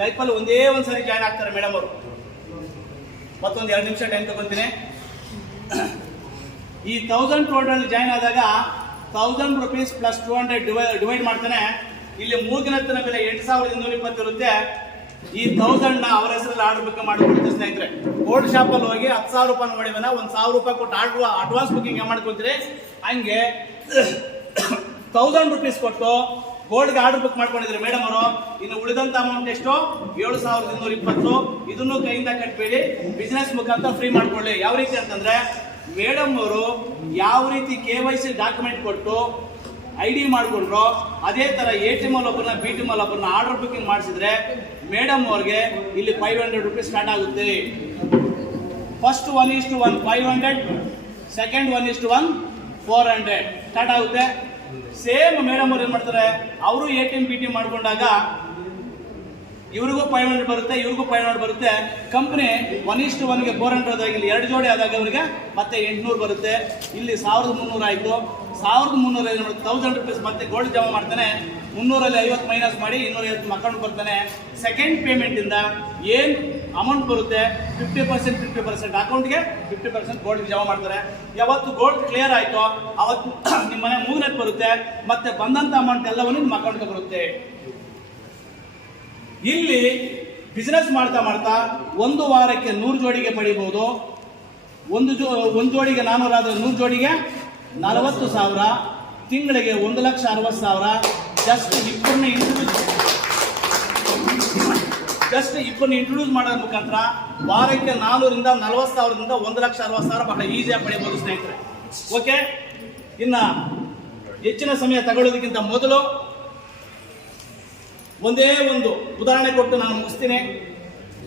ಲೈಫಲ್ಲಿ ಒಂದೇ ಒಂದ್ಸರಿ ಜಾಯ್ನ್ ಆಗ್ತಾರೆ ಮೇಡಮ್ ಅವರು. ಮತ್ತೊಂದು 2 ನಿಮಿಷ ಟೈಮ್ ತಗೊಂತೀನಿ. ಈ 1000 ಟೋಟಲ್ ಜಾಯ್ನ್ ಆದಾಗ 1000 rupees ಪ್ಲಸ್ 200 ಡಿವೈಡ್ ಮಾಡ್ತಾನೆ. ಇಲ್ಲಿ ಮೂಗಿನತ್ತಿನ ಬೆಲೆ 8220 ಇರುತ್ತೆ. ಈ 1000ನ ಅವರ ಹೆಸರಲ್ಲಿ ಆರ್ಡರ್ ಬುಕ್ ಮಾಡಿಕೊಡ್ತೀವಿ ಸ್ನೇಹಿತರೆ. ಗೋಲ್ಡ್ ಶಾಪಲ್ಲಿ ಹೋಗಿ 10,000 ರೂಪಾಯಿ ಮಾಡಿದನ 1,000 ರೂಪಾಯಿ ಕೊಟ್ಟು ಅಡ್ವಾನ್ಸ್ ಬುಕ್ಕಿಂಗ್ ಮಾಡ್ಕೊತೀರಿ. ಹಂಗೆ 1000 rupees ಕೊಟ್ಟು ಗೋಲ್ಡ್ಗೆ ಆರ್ಡರ್ ಬುಕ್ ಮಾಡ್ಕೊಂಡಿದ್ರೆ ಮೇಡಮ್ ಅವರು. ಇನ್ನು ಉಳಿದಂತ ಅಮೌಂಟ್ ಎಷ್ಟು? 7,220. ಇದನ್ನು ಕೈಯಿಂದ ಕಟ್ಬೇಡಿ, ಬಿಸ್ನೆಸ್ ಮುಖಾಂತರ ಫ್ರೀ ಮಾಡ್ಕೊಳ್ಳಿ. ಯಾವ ರೀತಿ ಅಂತಂದ್ರೆ ಮೇಡಮ್ ಅವರು ಯಾವ ರೀತಿ KYC ಡಾಕ್ಯುಮೆಂಟ್ ಕೊಟ್ಟು ID ಮಾಡ್ಕೊಂಡ್ರು, ಅದೇ ತರ ATM ಅಲ್ಲಿ ಒಬ್ಬರನ್ನ BTM ಅಲ್ಲಿ ಒಬ್ಬರನ್ನ ಆರ್ಡರ್ ಬುಕ್ಕಿಂಗ್ ಮಾಡಿಸಿದ್ರೆ ಮೇಡಮ್ ಅವ್ರಿಗೆ ಇಲ್ಲಿ 500 rupees ಸ್ಟಾರ್ಟ್ ಆಗುತ್ತೆ. ಫಸ್ಟ್ 1:1 500, ಸೆಕೆಂಡ್ 1:1 400 ಸ್ಟಾರ್ಟ್ ಆಗುತ್ತೆ. ಸೇಮ್ ಮೇಡಮ್ ಅವ್ರು ಏನ್ ಮಾಡ್ತಾರೆ, ಅವರು ATM BTM ಮಾಡ್ಕೊಂಡಾಗ ಇವ್ರಿಗೂ 500 ಬರುತ್ತೆ, ಇವ್ರಿಗೂ 500 ಬರುತ್ತೆ. ಕಂಪನಿ 1:1ಗೆ 400 ಆದಾಗ ಇಲ್ಲಿ 2 ಜೋಡಿ ಆದಾಗ ಅವರಿಗೆ ಮತ್ತೆ 800 ಬರುತ್ತೆ. ಇಲ್ಲಿ 1,300 ಆಯ್ತು. 1,300 1000 rupees ಮತ್ತೆ ಗೋಲ್ಡ್ ಜಮಾ ಮಾಡ್ತಾನೆ. 300ರಲ್ಲಿ 50 ಮೈನಸ್ ಮಾಡಿ 250 ಅಕೌಂಟ್ ಬರ್ತಾನೆ. ಸೆಕೆಂಡ್ ಪೇಮೆಂಟ್ ಇಂದ ಏನ್ ಅಮೌಂಟ್ ಬರುತ್ತೆ 50% ಅಕೌಂಟ್ಗೆ 50% ಗೋಲ್ಡ್ ಜಮಾ ಮಾಡ್ತಾರೆ. ಯಾವತ್ತು ಗೋಲ್ಡ್ ಕ್ಲಿಯರ್ ಆಯ್ತು ಅವತ್ತು ನಿಮ್ಮ ಮನೆ ಮೂಗ್ನೆಟ್ ಬರುತ್ತೆ. ಮತ್ತೆ ಬಂದಂತ ಅಮೌಂಟ್ ಎಲ್ಲವನ್ನು ನಿಮ್ಮ ಅಕೌಂಟ್ಗೆ ಬರುತ್ತೆ. ಇಲ್ಲಿ ಬಿಸ್ನೆಸ್ ಮಾಡ್ತಾ ಮಾಡ್ತಾ 1 ವಾರಕ್ಕೆ 100 ಜೋಡಿಗೆ ಪಡಿಬಹುದು. ಒಂದು ಜೋಡಿಗೆ 400 ಆದ್ರೆ 100 ಜೋಡಿಗೆ 40,000. ತಿಂಗಳಿಗೆ 1,60,000. ಜಸ್ಟ್ ಇಬ್ಬರನ್ನ ಇಂಟ್ರೊಡ್ಯೂಸ್ ಮಾಡೋದ್ರ ಮುಖಾಂತರ ವಾರಕ್ಕೆ 400ರಿಂದ 40,000ದಿಂದ 1,60,000 ಬಹಳ ಈಸಿಯಾಗಿ ಪಡೆಯಬಹುದು ಸ್ನೇಹಿತರೆ. ಓಕೆ, ಇನ್ನ ಹೆಚ್ಚಿನ ಸಮಯ ತಗೊಳ್ಳೋದಕ್ಕಿಂತ ಮೊದಲು ಒಂದೇ ಒಂದು ಉದಾಹರಣೆ ಕೊಟ್ಟು ನಾನು ಮುಗಿಸ್ತೀನಿ.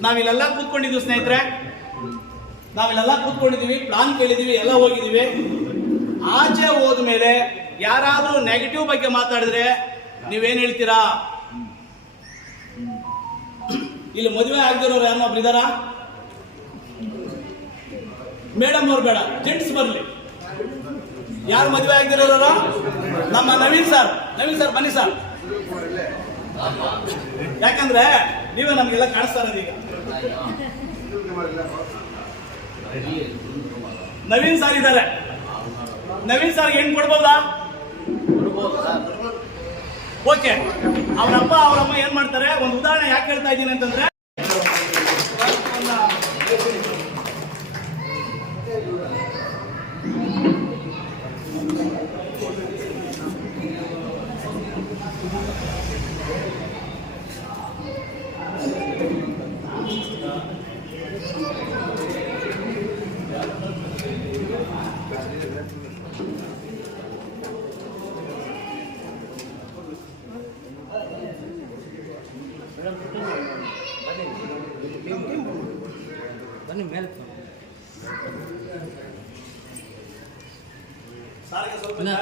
ನಾವಿಲ್ಲೆಲ್ಲ ಕೂತ್ಕೊಂಡಿದ್ದೀವಿ ಸ್ನೇಹಿತರೆ, ನಾವಿಲ್ಲೆಲ್ಲ ಕೂತ್ಕೊಂಡಿದ್ದೀವಿ, ಪ್ಲಾನ್ ಕೇಳಿದೀವಿ, ಎಲ್ಲ ಹೋಗಿದ್ದೀವಿ. ಆಚೆ ಹೋದ ಮೇಲೆ ಯಾರಾದ್ರೂ ನೆಗೆಟಿವ್ ಬಗ್ಗೆ ಮಾತಾಡಿದ್ರೆ ನೀವೇನ್ ಹೇಳ್ತೀರಾ? ಇಲ್ಲಿ ಮದುವೆ ಆಗದಿರೋರು ಯಾರನ್ನೊಬ್ರು ಇದಾರ? ಮೇಡಮ್ ಅವ್ರು ಬೇಡ, ಜೆಂಟ್ಸ್ ಬರ್ಲಿ. ಯಾರು ಮದುವೆ ಆಗದಿರೋರ? ನಮ್ಮ ನವೀನ್ ಸರ್ ಬನ್ನಿ ಸರ್. ಯಾಕಂದ್ರೆ ನೀವೇ ನಮ್ಗೆಲ್ಲ ಕಾಣಿಸ್ತಾ ಇರೋದು. ಈಗ ನವೀನ್ ಸರ್ ಇದ್ದಾರೆ. ನವೀನ್ ಸರ್ ಹೆಣ್ ಕೊಡ್ಬೋದಾ? ಓಕೆ, ಅವರಪ್ಪ ಅವರಮ್ಮ ಏನ್ ಮಾಡ್ತಾರೆ? ಒಂದು ಉದಾಹರಣೆ ಯಾಕೆ ಹೇಳ್ತಾ ಇದ್ದೀನಿ ಅಂತಂದ್ರೆ ಬನ್ನಿ ಮೇಲೆ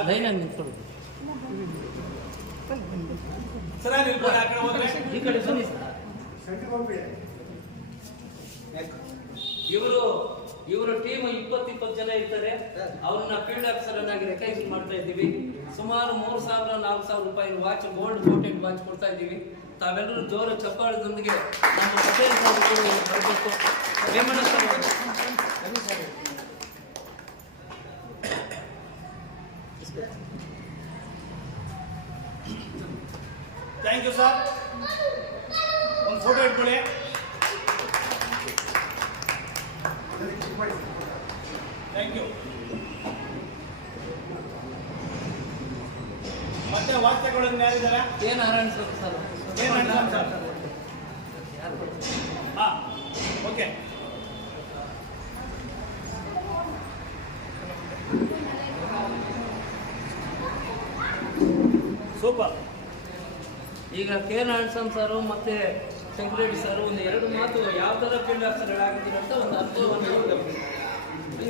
ಲೈನಲ್ಲಿ ನಿಂತ್ಕೊಳ್ಳಿ. ಈ ಕಡೆ ಬನ್ನಿ ಸರ್. ಇವರು ಟೀಮ್ 20 ಜನ ಇರ್ತಾರೆ. ಅವ್ರನ್ನ ಫೀಲ್ಡ್ ಆಫೀಸರ್ ಅನ್ನಾಗಿ ರೆಕಗ್ನೈಸ್ ಮಾಡ್ತಾ ಇದ್ದೀವಿ. ಸುಮಾರು 3,000-4,000 ರೂಪಾಯಿ ವಾಚ್, ಗೋಲ್ಡ್ ಕೋಟೆಡ್ ವಾಚ್ ಕೊಡ್ತಾ ಇದ್ದೀವಿ. ತಾವೆಲ್ಲರೂ ಜೋರು ಚಪ್ಪಾಳದೊಂದಿಗೆ ನಮ್ಮ ಪಟೇಲ್ ಬರಬೇಕು. Vemanna sir, thank you sir. ಒಂದು ಫೋಟೋ ಇಟ್ಕೊಳ್ಳಿ. Thank you. ಮತ್ತೆ ವಾಚ್ ತಗೊಳ್ಳೋದು ಯಾರಿದ್ದಾರೆ? ನಾರಾಯಣ ಸರ್. ಹಾ, ಓಕೆ. ಸೂಪರ್. ಈಗ ನಾರಾಯಣ ಸರ್ ಮತ್ತೆ ಸೆಕ್ರೆಟರಿ ಸರ್ ಒಂದು 2 ಮಾತು ಯಾವ ತರ ಫೀಲ್ಡ್ ಆಫೀಸರ್ ಆಗಿದ್ದೀರ ಅಂತ ಒಂದು ಅರ್ಥವನ್ನು ಸರ್. ಈ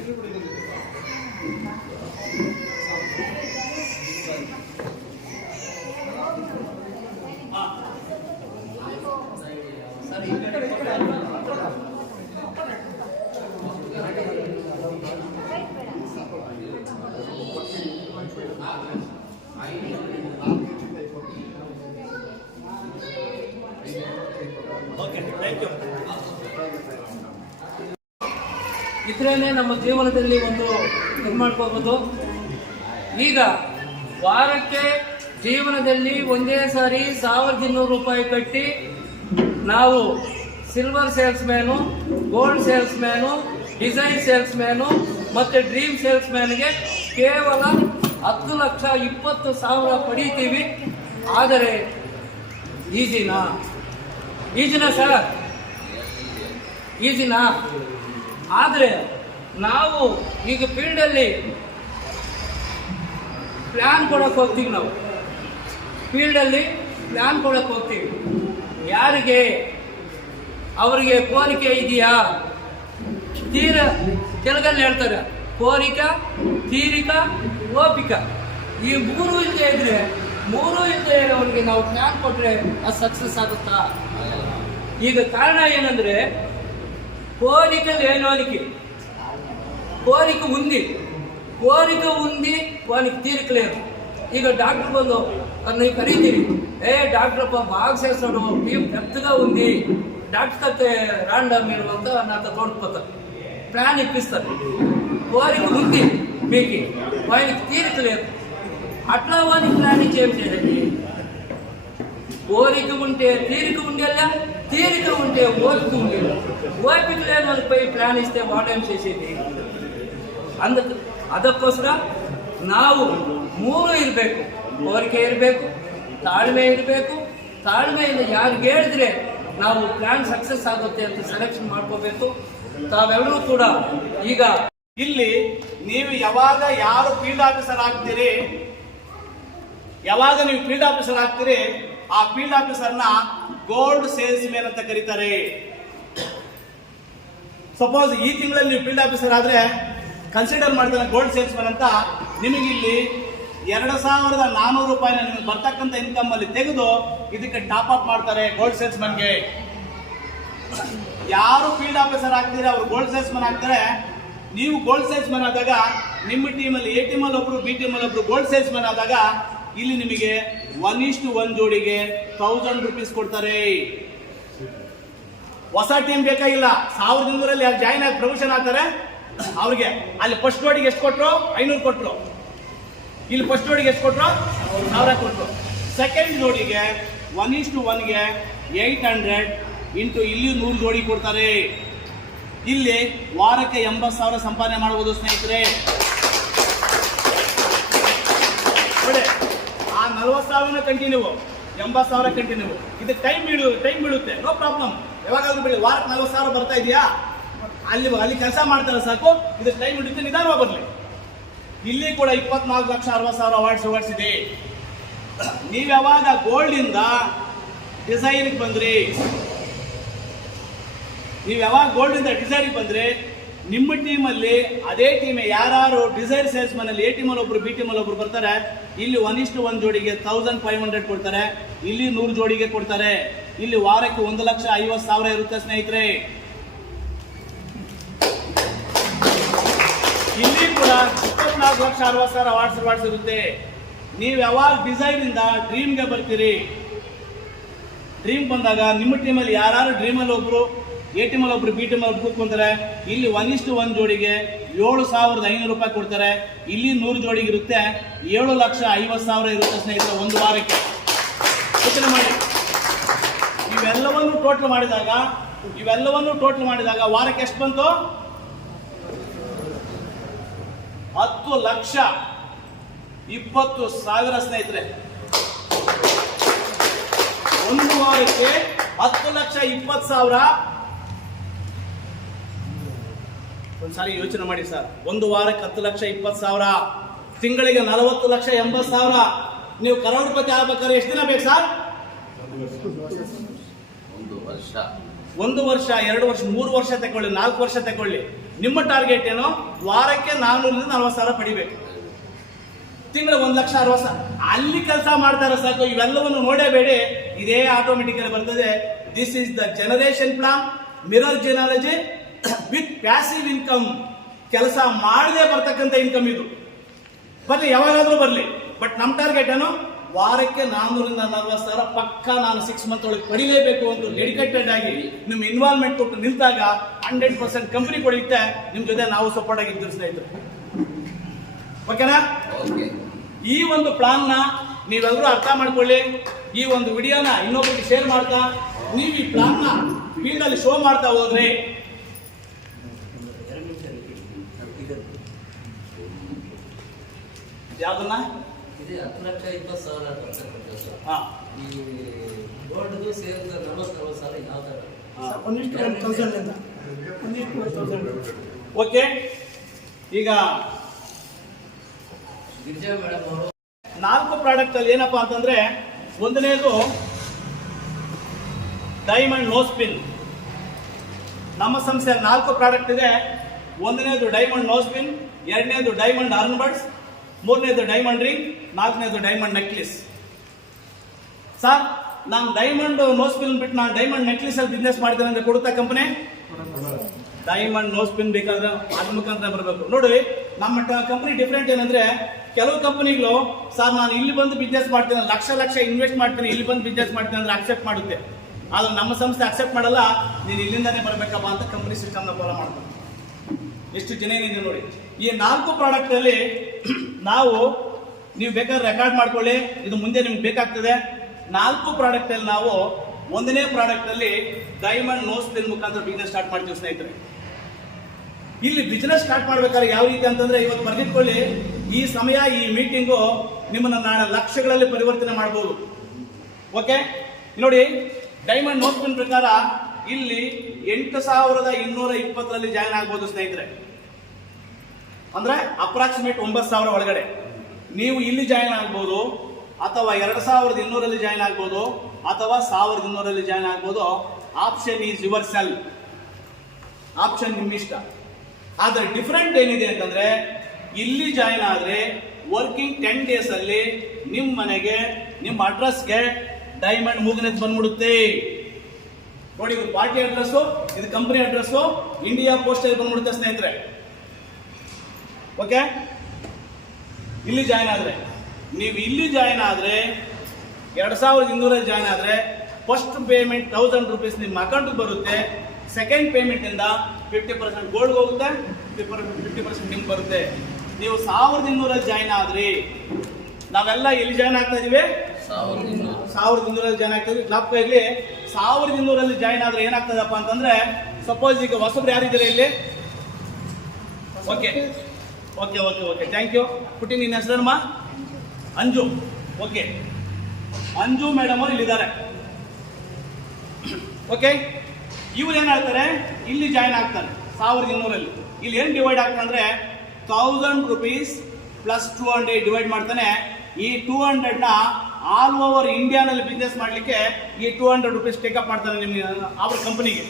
ಕಡೆ ಓಕೆ, ಥ್ಯಾಂಕ್ ಯು. ಇದ್ರೇನೆ ನಮ್ಮ ಜೀವನದಲ್ಲಿ ಒಂದು ಇದು ಮಾಡ್ಕೋಬೋದು. ಈಗ ವಾರಕ್ಕೆ ಜೀವನದಲ್ಲಿ ಒಂದೇ ಸಾರಿ 1200 ರೂಪಾಯಿ ಕಟ್ಟಿ ನಾವು silver sales man, gold sales man, design sales man ಮತ್ತು ಡ್ರೀಮ್ ಸೇಲ್ಸ್ ಮ್ಯಾನ್ಗೆ ಕೇವಲ 10,20,000 ಪಡೀತೀವಿ. ಆದರೆ ಈಜಿನಾ ಸರ್? ಈಜಿನಾ? ಆದರೆ ನಾವು ಈಗ ಫೀಲ್ಡಲ್ಲಿ ಪ್ಲ್ಯಾನ್ ಕೊಡೋಕೆ ಹೋಗ್ತೀವಿ. ನಾವು ಫೀಲ್ಡಲ್ಲಿ ಪ್ಲ್ಯಾನ್ ಕೊಡೋಕೆ ಹೋಗ್ತೀವಿ. ಯಾರಿಗೆ ಅವರಿಗೆ ಕೋರಿಕೆ ಇದೆಯಾ? ತೆಲುಗಲ್ಲಿ ಹೇಳ್ತಾರೆ ಕೋರಿಕ, ತೀರಿಕ, ಓಪಿಕ. ಈ ಮೂರು ಇಲ್ಲದೆ ಇದ್ರೆ, ಮೂರು ಇಲ್ಲದೆ ಅವರಿಗೆ ನಾವು ಪ್ಲ್ಯಾನ್ ಕೊಟ್ಟರೆ ಅದು ಸಕ್ಸಸ್ ಆಗುತ್ತಾ? ಈಗ ಕಾರಣ ಏನಂದ್ರೆ కోరిక లేనోనికి కోరిక ఉంది వానికి తీరిక లేదు. ಈಗ డాక్టర్ ಬಂದು ನೀವು ಕರೀತೀರಿ, డాక్టర్ బాగా చేస్తాడు, భీమ్ పెద్దగా ఉంది, డాక్టర్ కతే రాండా మీరు అంతా నాతో తోడుకుపోతారు, ప్లాన్ ఇప్పిస్తారు. కోరిక ఉంది మీకు, వానికి తీరిక లేదు. అట్లా వానికి ప్లానింగ్ ఏం చేయాలి? కోరిక ఉంటే తీరిక ఉండేలా, తీరిక ఉంటే ఓపిక ఉండేలా. ఓపిక లేని వాళ్ళపై ప్లాన్ ಇస్తే వాడేం చేసేది? ಅದಕ್ಕೋಸ್ಕರ ನಾವು ಮೂರು ಇರಬೇಕು. ಕೋರಿಕೆ ಇರಬೇಕು, ತಾಳ್ಮೆ ಇರಬೇಕು. ತಾಳ್ಮೆಯಿಂದ ಯಾರಿಗೆ ಹೇಳಿದ್ರೆ ನಾವು ಪ್ಲಾನ್ ಸಕ್ಸಸ್ ಆಗುತ್ತೆ ಅಂತ ಸೆಲೆಕ್ಷನ್ ಮಾಡ್ಕೋಬೇಕು. ತಾವೆಲ್ಲರೂ ಕೂಡ ಈಗ ಇಲ್ಲಿ ನೀವು ಯಾವಾಗ ಯಾರು ಫೀಲ್ಡ್ ಆಫೀಸರ್ ಆಗ್ತೀರಿ, ಯಾವಾಗ ನೀವು ಫೀಲ್ಡ್ ಆಫೀಸರ್ ಆಗ್ತೀರಿ, ಆ ಫೀಲ್ಡ್ ಆಫೀಸರ್ನ ಗೋಲ್ಡ್ ಸೇಲ್ಸ್ ಮ್ಯಾನ್ ಅಂತ ಕರೀತಾರೆ. ಸಪೋಸ್ ಈ ತಿಂಗಳಲ್ಲಿ ನೀವು ಫೀಲ್ಡ್ ಆಫೀಸರ್ ಆದ್ರೆ ಕನ್ಸಿಡರ್ ಮಾಡ್ತಾನೆ ಗೋಲ್ಡ್ ಸೇಲ್ಸ್ ಮ್ಯಾನ್ ಅಂತ. ನಿಮಗೆ ಇಲ್ಲಿ 2,400 ರೂಪಾಯಿನ ನಿಮಗೆ ಬರ್ತಕ್ಕಂಥ ಇನ್ಕಮ್ ಅಲ್ಲಿ ತೆಗೆದು ಇದಕ್ಕೆ ಟಾಪ್ ಅಪ್ ಮಾಡ್ತಾರೆ ಗೋಲ್ಡ್ ಸೇಲ್ಸ್ ಮ್ಯಾನ್ಗೆ. ಯಾರು ಫೀಲ್ಡ್ ಆಫೀಸರ್ ಆಗ್ತೀರಾ ಅವರು ಗೋಲ್ಡ್ ಸೇಲ್ಸ್ ಮ್ಯಾನ್ ಆಗ್ತಾರೆ. ನೀವು ಗೋಲ್ಡ್ ಸೇಲ್ಸ್ ಮ್ಯಾನ್ ಆದಾಗ ನಿಮ್ಮ ಟೀಮಲ್ಲಿ ಎ ಟೀಮಲ್ಲಿ ಒಬ್ರು, ಬಿ ಟೀಮಲ್ಲಿ ಒಬ್ರು ಗೋಲ್ಡ್ ಸೇಲ್ಸ್ ಮ್ಯಾನ್ ಆದಾಗ ಇಲ್ಲಿ ನಿಮಗೆ 1:1 ಜೋಡಿಗೆ 1000 ರೂಪೀಸ್ ಕೊಡ್ತಾರೆ. ಹೊಸ ಟೀಮ್ ಬೇಕಾಗಿಲ್ಲ. 1,200 ಯಾರು ಜಾಯಿನ್ ಆಗಿ ಪ್ರಮೋಷನ್ ಆಗ್ತಾರೆ ಅವ್ರಿಗೆ ಅಲ್ಲಿ ಫಸ್ಟ್ ಜೋಡಿಗೆ ಎಷ್ಟು ಕೊಟ್ಟರು? 500 ಕೊಟ್ಟರು. ಇಲ್ಲಿ ಫಸ್ಟ್ ಜೋಡಿಗೆ ಎಷ್ಟು ಕೊಟ್ಟರು? 1000 ಕೊಟ್ಟರು. ಸೆಕೆಂಡ್ ಜೋಡಿಗೆ 1:1ಗೆ 800 ಇಂಟು ಇಲ್ಲಿ 100 ಜೋಡಿ ಕೊಡ್ತಾರೆ. ಇಲ್ಲಿ ವಾರಕ್ಕೆ 80,000 ಸಂಪಾದನೆ ಮಾಡಬಹುದು ಸ್ನೇಹಿತರೆ. ಆ 40,000 ಕಂಟಿನ್ಯೂ, 80,000 ಕಂಟಿನ್ಯೂ. ಇದಕ್ಕೆ ಟೈಮ್ ಬೀಳುತ್ತೆ, ನೋ ಪ್ರಾಬ್ಲಮ್. ಯಾವಾಗಾದ್ರೂ ಬಿಡಿ, ವಾರಕ್ಕೆ 40,000 ಬರ್ತಾ ಇದೆಯಾ, ಅಲ್ಲಿ ಕೆಲಸ ಮಾಡ್ತಾರೆ ಸಾಕು. ಇದಕ್ಕೆ ಟೈಮ್ ಹಿಡಿಯುತ್ತೆ, ನಿಧಾನವಾಗಿ ಬರಲಿ. ಇಲ್ಲಿ ಕೂಡ 24,60,000 ಅವಾರ್ಡ್ಸ್ ಇದೆ. ನೀವು ಯಾವಾಗ ಗೋಲ್ಡ್ ಇಂದ ಡಿಸೈನ್ಗೆ ಬಂದ್ರಿ, ನಿಮ್ಮ ಟೀಮಲ್ಲಿ ಅದೇ ಟೀಮ್ ಯಾರು ಡಿಸೈರ್ ಸೇಲ್ಸ್ ಮನ್ ಅಲ್ಲಿ ಎ ಟೀಮಲ್ಲಿ ಒಬ್ರು, ಬಿ ಟೀಮಲ್ಲಿ ಒಬ್ರು ಬರ್ತಾರೆ. ಇಲ್ಲಿ 1:1 ಜೋಡಿಗೆ 1,500 ಕೊಡ್ತಾರೆ. ಇಲ್ಲಿ 100 ಜೋಡಿಗೆ ಕೊಡ್ತಾರೆ. ಇಲ್ಲಿ ವಾರಕ್ಕೆ 1,50,000 ಇರುತ್ತೆ ಸ್ನೇಹಿತರೆ. ಇಲ್ಲಿ ಕೂಡ 24,60,000 ಅವಾರ್ಡ್ಸ್ ಇರುತ್ತೆ. ನೀವು ಯಾವಾಗ ಡಿಸೈನ್ ಇಂದ ಡ್ರೀಮ್ಗೆ ಬರ್ತೀರಿ, ಡ್ರೀಮ್ ಬಂದಾಗ ನಿಮ್ಮ ಟೀಮಲ್ಲಿ ಯಾರು ಡ್ರೀಮಲ್ಲಿ ಒಬ್ರು, ಎ ಟೀಮಲ್ಲಿ ಒಬ್ರು, ಬಿ ಟೀಮಲ್ಲಿ ಒಬ್ರು ಕೂತ್ಕೊಂತಾರೆ. ಇಲ್ಲಿ 1:1 ಜೋಡಿಗೆ 7,500 ರೂಪಾಯಿ ಕೊಡ್ತಾರೆ. ಇಲ್ಲಿ 100 ಜೋಡಿಗೆ ಇರುತ್ತೆ, 7,50,000 ಇರುತ್ತೆ ಸ್ನೇಹಿತರೆ ಒಂದು ವಾರಕ್ಕೆ. ಯೋಚನೆ ಮಾಡಿ, ಇವೆಲ್ಲವನ್ನು ಟೋಟಲ್ ಮಾಡಿದಾಗ ವಾರಕ್ಕೆ ಎಷ್ಟು ಬಂತು? 10,20,000 ಸ್ನೇಹಿತರೆ. ಒಂದು ವಾರಕ್ಕೆ 10,20,000. ಒಂದ್ಸಾರಿ ಯೋಚನೆ ಮಾಡಿ ಸರ್, ಒಂದು ವಾರಕ್ಕೆ 10,20,000, ತಿಂಗಳಿಗೆ 40,80,000. ನೀವು ಕರೋಡ್ಪತಿ ಆಗ್ಬೇಕಾದ್ರೆ ಎಷ್ಟು ದಿನ ಬೇಕು ಸರ್? 1 ವರ್ಷ, 2 ವರ್ಷ, 3 ವರ್ಷ ತಗೊಳ್ಳಿ, 4 ವರ್ಷ ತಗೊಳ್ಳಿ. ನಿಮ್ಮ ಟಾರ್ಗೆಟ್ ಏನು? ವಾರಕ್ಕೆ 440,000 ಪಡಿಬೇಕು. ತಿಂಗಳ 1,60,000 ಅಲ್ಲಿ ಕೆಲಸ ಮಾಡ್ತಾರೆ ಸಾಕು. ಇವೆಲ್ಲವನ್ನು ನೋಡೇಬೇಡಿ, ಇದೇ ಆಟೋಮೆಟಿಕಲಿ ಬರ್ತದೆ. This is the generation plan, mirror genealogy with passive income. ಕೆಲಸ ಮಾಡದೆ ಬರ್ತಕ್ಕಂಥ ಇನ್ಕಮ್ ಇದು. ಬರ್ಲಿ, ಯಾವಾಗಾದ್ರೂ ಬರ್ಲಿ. ಬಟ್ ನಮ್ಮ ಟಾರ್ಗೆಟ್ ಏನು? ವಾರಕ್ಕೆ 440,000 ಪಕ್ಕ ನಾನು 6 ಮಂತ್ ಒಳಗೆ ಪಡಿಲೇಬೇಕು ಅಂತ ಡೆಡಿಕೇಟೆಡ್ ಆಗಿ ನಿಮ್ಮ ಇನ್ವಾಲ್ವ್ಮೆಂಟ್ ಕೊಟ್ಟು ನಿಂತಾಗ 100% ಕಂಪನಿ ಕೊಡುತ್ತೆ. ನಿಮ್ಮ ಜೊತೆ ನಾವು ಸಪೋರ್ಟ್ ಆಗಿರ್ತೀವಿ ಸ್ನೇಹಿತರು. ಓಕೆನಾ? ಈ ಒಂದು ಪ್ಲಾನ್ ನ ನೀವೆಲ್ಲರೂ ಅರ್ಥ ಮಾಡ್ಕೊಳ್ಳಿ. ಈ ಒಂದು ವಿಡಿಯೋನ ಇನ್ನೊಬ್ಬರಿಗೆ ಶೇರ್ ಮಾಡ್ತಾ ನೀವು ಈ ಪ್ಲಾನ್ ನ ಫೀಲ್ಡ್ ಅಲ್ಲಿ ಶೋ ಮಾಡ್ತಾ ಹೋದ್ರೆ ಯಾವ್ದನ್ನ ಇದೆ 10,20,000 ಖರ್ಚು ಕೊಡ್ತೇವೆ ಸರ್. ಹಾ ಈ ಗೋಲ್ಡ್ದು ಸೇರಿದ 40,000 ಯಾವ ತರ ಓಕೆ. ಈಗ ಗಿರಿಜಾ ಮೇಡಮ್ ಅವರು 4 ಪ್ರಾಡಕ್ಟ್ ಅಲ್ಲಿ ಏನಪ್ಪಾ ಅಂತಂದ್ರೆ, ಒಂದನೇದು ಡೈಮಂಡ್ ನೋಸ್ ಪಿನ್. ನಮ್ಮ ಸಂಸ್ಥೆ 4 ಪ್ರಾಡಕ್ಟ್ ಇದೆ. ಒಂದನೇದು ಡೈಮಂಡ್ ನೋಸ್ ಪಿನ್, ಎರಡನೇದು ಡೈಮಂಡ್ ಆರ್ನ್ಬರ್ಡ್ಸ್, ಮೂರನೇದು ಡೈಮಂಡ್ ರಿಂಗ್, ನಾಲ್ಕನೇದು ಡೈಮಂಡ್ ನೆಕ್ಲೆಸ್. ಸರ್, ನಾನು ಡೈಮಂಡ್ ನೋಸ್ ಪಿನ್ ಬಿಟ್ಟು ನಾನು ಡೈಮಂಡ್ ನೆಕ್ಲೆಸ್ ಅಲ್ಲಿ ಬಿಸ್ನೆಸ್ ಮಾಡಿದ್ದೇನೆ ಅಂದ್ರೆ ಕೊಡುತ್ತಾ ಕಂಪನಿ? ಡೈಮಂಡ್ ನೋಸ್ ಪಿನ್ ಬೇಕಾದ್ರೆ ಅದ್ರ ಮುಖಾಂತರ ಬರಬೇಕು. ನೋಡಿ, ನಮ್ಮ ಕಂಪನಿ ಡಿಫ್ರೆಂಟ್ ಏನಂದ್ರೆ, ಕೆಲವು ಕಂಪನಿಗಳು ಸರ್ ನಾನು ಇಲ್ಲಿ ಬಂದು ಬಿಸ್ನೆಸ್ ಮಾಡ್ತೇನೆ, ಲಕ್ಷ ಇನ್ವೆಸ್ಟ್ ಮಾಡ್ತೇನೆ, ಇಲ್ಲಿ ಬಂದು ಬಿಸ್ನೆಸ್ ಮಾಡ್ತೇನೆ ಅಂದ್ರೆ ಅಕ್ಸೆಪ್ಟ್ ಮಾಡುತ್ತೆ. ಆದ್ರೆ ನಮ್ಮ ಸಂಸ್ಥೆ ಅಕ್ಸೆಪ್ಟ್ ಮಾಡಲ್ಲ. ನೀನು ಇಲ್ಲಿಂದಾನೇ ಬರಬೇಕಪ್ಪ ಅಂತ ಕಂಪನಿ ಸಿಸ್ಟಮ್ನ ಫಾಲೋ ಮಾಡ್ತಾರೆ. ಎಷ್ಟು ಜನ ಏನಿದೆ ನೋಡಿ. ಈ 4 ಪ್ರಾಡಕ್ಟ್ ಅಲ್ಲಿ ನೀವು ಬೇಕಾದ್ರೆ ರೆಕಾರ್ಡ್ ಮಾಡ್ಕೊಳ್ಳಿ, ಇದು ಮುಂದೆ ನಿಮ್ಗೆ ಬೇಕಾಗ್ತದೆ. 4 ಪ್ರಾಡಕ್ಟ್ ಅಲ್ಲಿ ನಾವು ಒಂದನೇ ಪ್ರಾಡಕ್ಟ್ ಅಲ್ಲಿ ಡೈಮಂಡ್ ನೋಸ್ ಪಿನ್ ಮುಖಾಂತರ ಬಿಸ್ನೆಸ್ ಸ್ಟಾರ್ಟ್ ಮಾಡ್ತೀವಿ ಸ್ನೇಹಿತರೆ. ಇಲ್ಲಿ ಬಿಸ್ನೆಸ್ ಸ್ಟಾರ್ಟ್ ಮಾಡ್ಬೇಕಾದ್ರೆ ಯಾವ ರೀತಿ ಅಂತಂದ್ರೆ, ಇವತ್ತು ಬರೆದಿಟ್ಕೊಳ್ಳಿ, ಈ ಸಮಯ ಈ ಮೀಟಿಂಗು ನಿಮ್ಮನ್ನ ನಾಳೆ ಲಕ್ಷಗಳಲ್ಲಿ ಪರಿವರ್ತನೆ ಮಾಡಬಹುದು. ಓಕೆ ನೋಡಿ, ಡೈಮಂಡ್ ನೋಸ್ ಪಿನ್ ಪ್ರಕಾರ ಇಲ್ಲಿ 8,220 ಜಾಯ್ನ್ ಆಗ್ಬೋದು ಸ್ನೇಹಿತರೆ. ಅಂದ್ರೆ ಅಪ್ರಾಕ್ಸಿಮೇಟ್ 9,000 ಒಳಗಡೆ ನೀವು ಇಲ್ಲಿ ಜಾಯ್ನ್ ಆಗ್ಬೋದು, ಅಥವಾ 2,200 ಜಾಯ್ನ್ ಆಗ್ಬೋದು, ಅಥವಾ 1,200 ಜಾಯ್ನ್ ಆಗ್ಬೋದು. Option is your cell. Option ನಿಮ್ಮ ಇಷ್ಟ. ಆದ್ರೆ ಡಿಫರೆಂಟ್ ಏನಿದೆ ಅಂತಂದ್ರೆ, ಇಲ್ಲಿ ಜಾಯ್ನ್ ಆದ್ರೆ ವರ್ಕಿಂಗ್ 10 ಡೇಸ್ ಅಲ್ಲಿ ನಿಮ್ಮ ಮನೆಗೆ, ನಿಮ್ಮ ಅಡ್ರೆಸ್ಗೆ ಡೈಮಂಡ್ ಮೂಗನೆತ್ ಬಂದ್ಬಿಡುತ್ತೆ. ನೋಡಿ, ಇದು ಪಾರ್ಟಿ ಅಡ್ರೆಸ್, ಇದು ಕಂಪನಿ ಅಡ್ರೆಸ್, ಇಂಡಿಯಾ ಪೋಸ್ಟ್ ಬಂದ್ಬಿಡುತ್ತೆ ಸ್ನೇಹಿತರೆ. ಓಕೆ, ಇಲ್ಲಿ ಜಾಯ್ನ್ ಆದ್ರೆ, ನೀವು ಇಲ್ಲಿ ಜಾಯ್ನ್ ಆದ್ರೆ 2,200 ಜಾಯ್ನ್ ಆದ್ರೆ ಫಸ್ಟ್ ಪೇಮೆಂಟ್ 1,000 ರೂಪೀಸ್ ನಿಮ್ಮ ಅಕೌಂಟ್ ಬರುತ್ತೆ. ಸೆಕೆಂಡ್ ಪೇಮೆಂಟ್ ಇಂದ 50% ಗೋಲ್ಡ್ ಹೋಗುತ್ತೆ, 50% ನಿಮ್ಗೆ ಬರುತ್ತೆ. ನೀವು 1,200 ಜಾಯ್ನ್ ಆದ್ರಿ, ನಾವೆಲ್ಲ ಎಲ್ಲಿ ಜಾಯ್ನ್ ಆಗ್ತಾ ಇದೀವಿ? 1,200 ಜಾಯ್ನ್ ಆಗ್ತಾ ಇದೀವಿ. ಜ್ಞಾಪಕ ಇರ್ಲಿ, 1,200 ಜಾಯ್ನ್ ಆದ್ರೆ ಏನಾಗ್ತದಪ್ಪ ಅಂತಂದ್ರೆ, ಸಪೋಸ್ ಈಗ ಹೊಸಬ್ರು ಯಾರಿದ್ದೀರಾ ಇಲ್ಲಿ? Okay okay okay okay thank you. ಪುಟ್ಟಿ, ನಿನ್ನ ಹೆಸರಮ್ಮ? ಅಂಜು. ಓಕೆ, ಅಂಜು ಮೇಡಮ್ ಅವರು ಇಲ್ಲಿದ್ದಾರೆ. ಓಕೆ, ಇವ್ರು ಏನ್ ಹೇಳ್ತಾರೆ, ಇಲ್ಲಿ ಜಾಯ್ನ್ ಆಗ್ತಾರೆ 1,200. ಇಲ್ಲಿ ಏನ್ ಡಿವೈಡ್ ಆಗ್ತದೆ ಅಂದ್ರೆ, 1,000 ರೂಪೀಸ್ ಪ್ಲಸ್ 200 ಡಿವೈಡ್ ಮಾಡ್ತಾನೆ. ಈ 200 ನ ಆಲ್ ಓವರ್ ಇಂಡಿಯಾನಲ್ಲಿ ಬಿಸ್ನೆಸ್ ಮಾಡ್ಲಿಕ್ಕೆ ಈ 200 ರೂಪೀಸ್ ಟೇಕಪ್ ಮಾಡ್ತಾರೆ ನಿಮ್ಗೆ, ಅವ್ರ ಕಂಪನಿಗೆ.